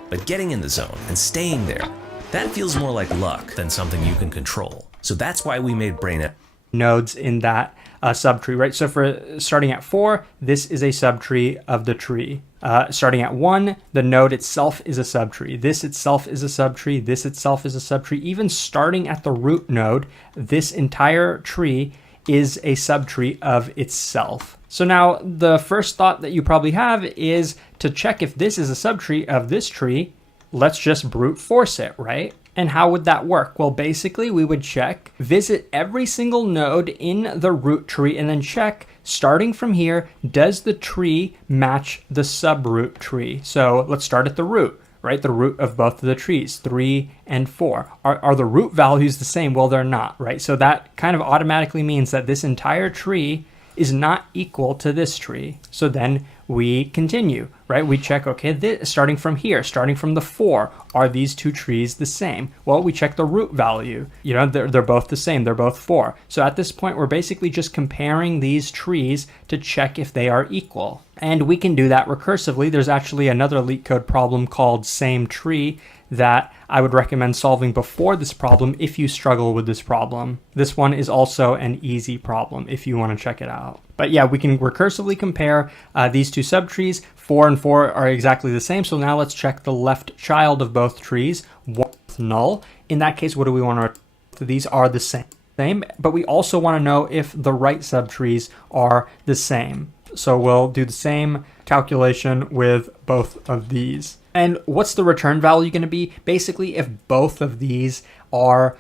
But getting in the zone and staying there, that feels more like luck than something you can control. So that's why we made brain nodes in that subtree, right? So for starting at 4, this is a subtree of the tree. Starting at 1, the node itself is a subtree. This itself is a subtree. This itself is a subtree. Even starting at the root node, this entire tree is a subtree of itself. So now the first thought that you probably have is to check if this is a subtree of this tree, let's just brute force it, right? And how would that work? Well, basically we would check, visit every single node in the root tree and then check, starting from here, does the tree match the subroot tree? So let's start at the root, right? The root of both of the trees, 3 and 4. Are the root values the same? Well, they're not, right? So that kind of automatically means that this entire tree is not equal to this tree. So then we continue, right? We check, okay, starting from here, starting from the 4, are these two trees the same? Well, we check the root value. You know, they're both the same. They're both 4. So at this point, we're basically just comparing these trees to check if they are equal. And we can do that recursively. There's actually another Leetcode problem called same tree that I would recommend solving before this problem if you struggle with this problem. This one is also an easy problem if you want to check it out. But yeah, we can recursively compare these two subtrees. 4 and 4 are exactly the same. So now let's check the left child of both trees, 1 with null. In that case, what do we want to? These are the same, but we also want to know if the right subtrees are the same. So we'll do the same calculation with both of these. And what's the return value going to be? Basically, if both of these are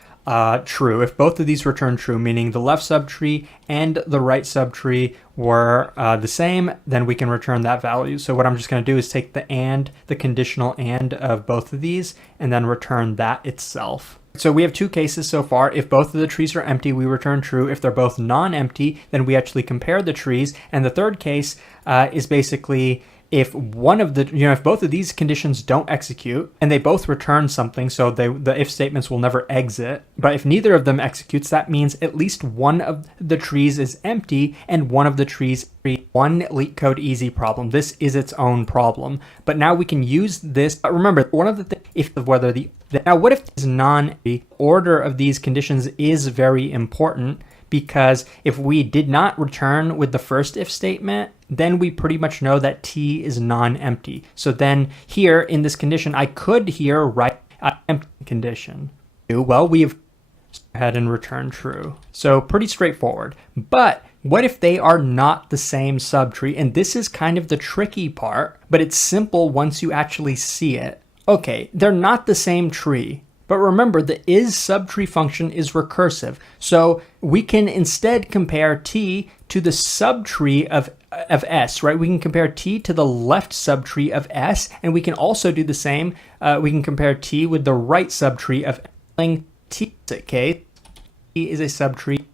true, if both of these return true, meaning the left subtree and the right subtree were the same, then we can return that value. So what I'm just going to do is take the conditional and of both of these, and then return that itself. So we have two cases so far. If both of the trees are empty, we return true. If they're both non-empty, then we actually compare the trees. And the third case is basically if one of the, if both of these conditions don't execute and they both return something, so the if statements will never exit, but if neither of them executes, that means at least one of the trees is empty and one of the trees one Leetcode easy problem. This is its own problem. But now we can use this. Remember, one of the things, now what if this the order of these conditions is very important, because if we did not return with the first if statement, then we pretty much know that T is non-empty. So then here in this condition, I could here write an empty condition. Well, we've ahead and return true. So pretty straightforward. But what if they are not the same subtree? And this is kind of the tricky part, but it's simple once you actually see it. Okay, they're not the same tree. But remember, the is subtree function is recursive. So we can instead compare T to the subtree of S, right? We can compare T to the left subtree of S, and we can also do the same. We can compare T with the right subtree of T. Okay, T is a subtree.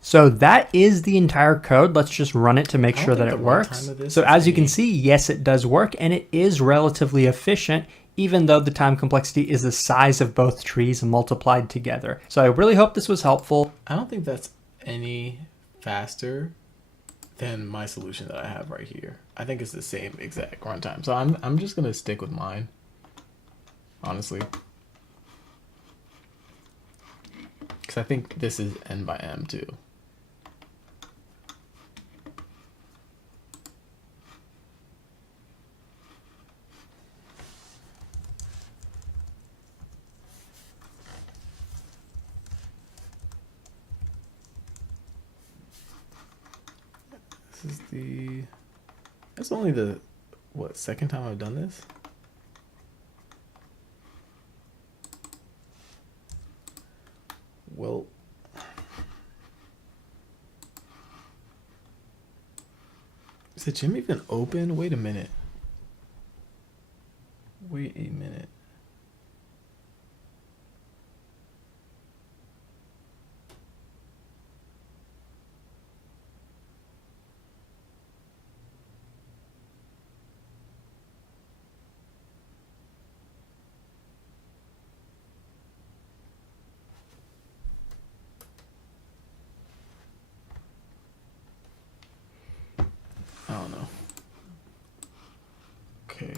So that is the entire code. Let's just run it to make sure that it works. So as you can see, yes, it does work, and it is relatively efficient, even though the time complexity is the size of both trees multiplied together. So I really hope this was helpful. I don't think that's any faster than my solution that I have right here. I think it's the same exact runtime. So I'm just gonna stick with mine, honestly, because I think this is n by m too. That's only the, second time I've done this? Well, is the gym even open? Wait a minute. Wait a minute. I don't know. Okay.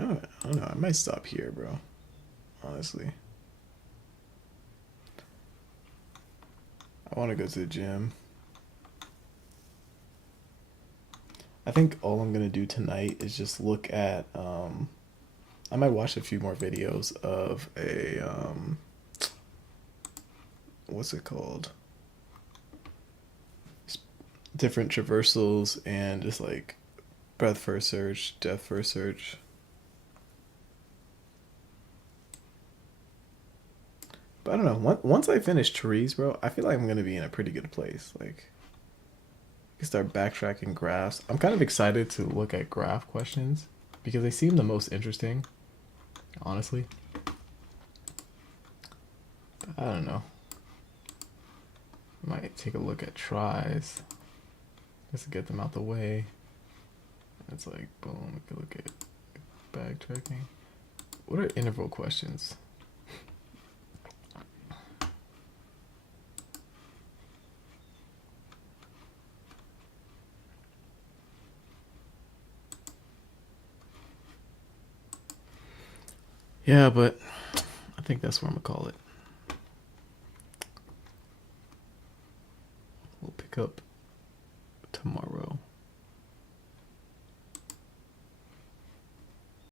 I don't know. I might stop here, bro. Honestly. I want to go to the gym. I think all I'm going to do tonight is just look at, I might watch a few more videos of a, what's it called? Different traversals and just like breadth first search, depth first search. But I don't know. Once I finish trees, bro, I feel like I'm going to be in a pretty good place. Like, I can start backtracking graphs. I'm kind of excited to look at graph questions because they seem the most interesting, honestly. But I don't know. Might take a look at tries just to get them out the way. It's like, boom, we can look at backtracking. What are interval questions? Yeah, but I think that's what I'm gonna call it. We'll pick up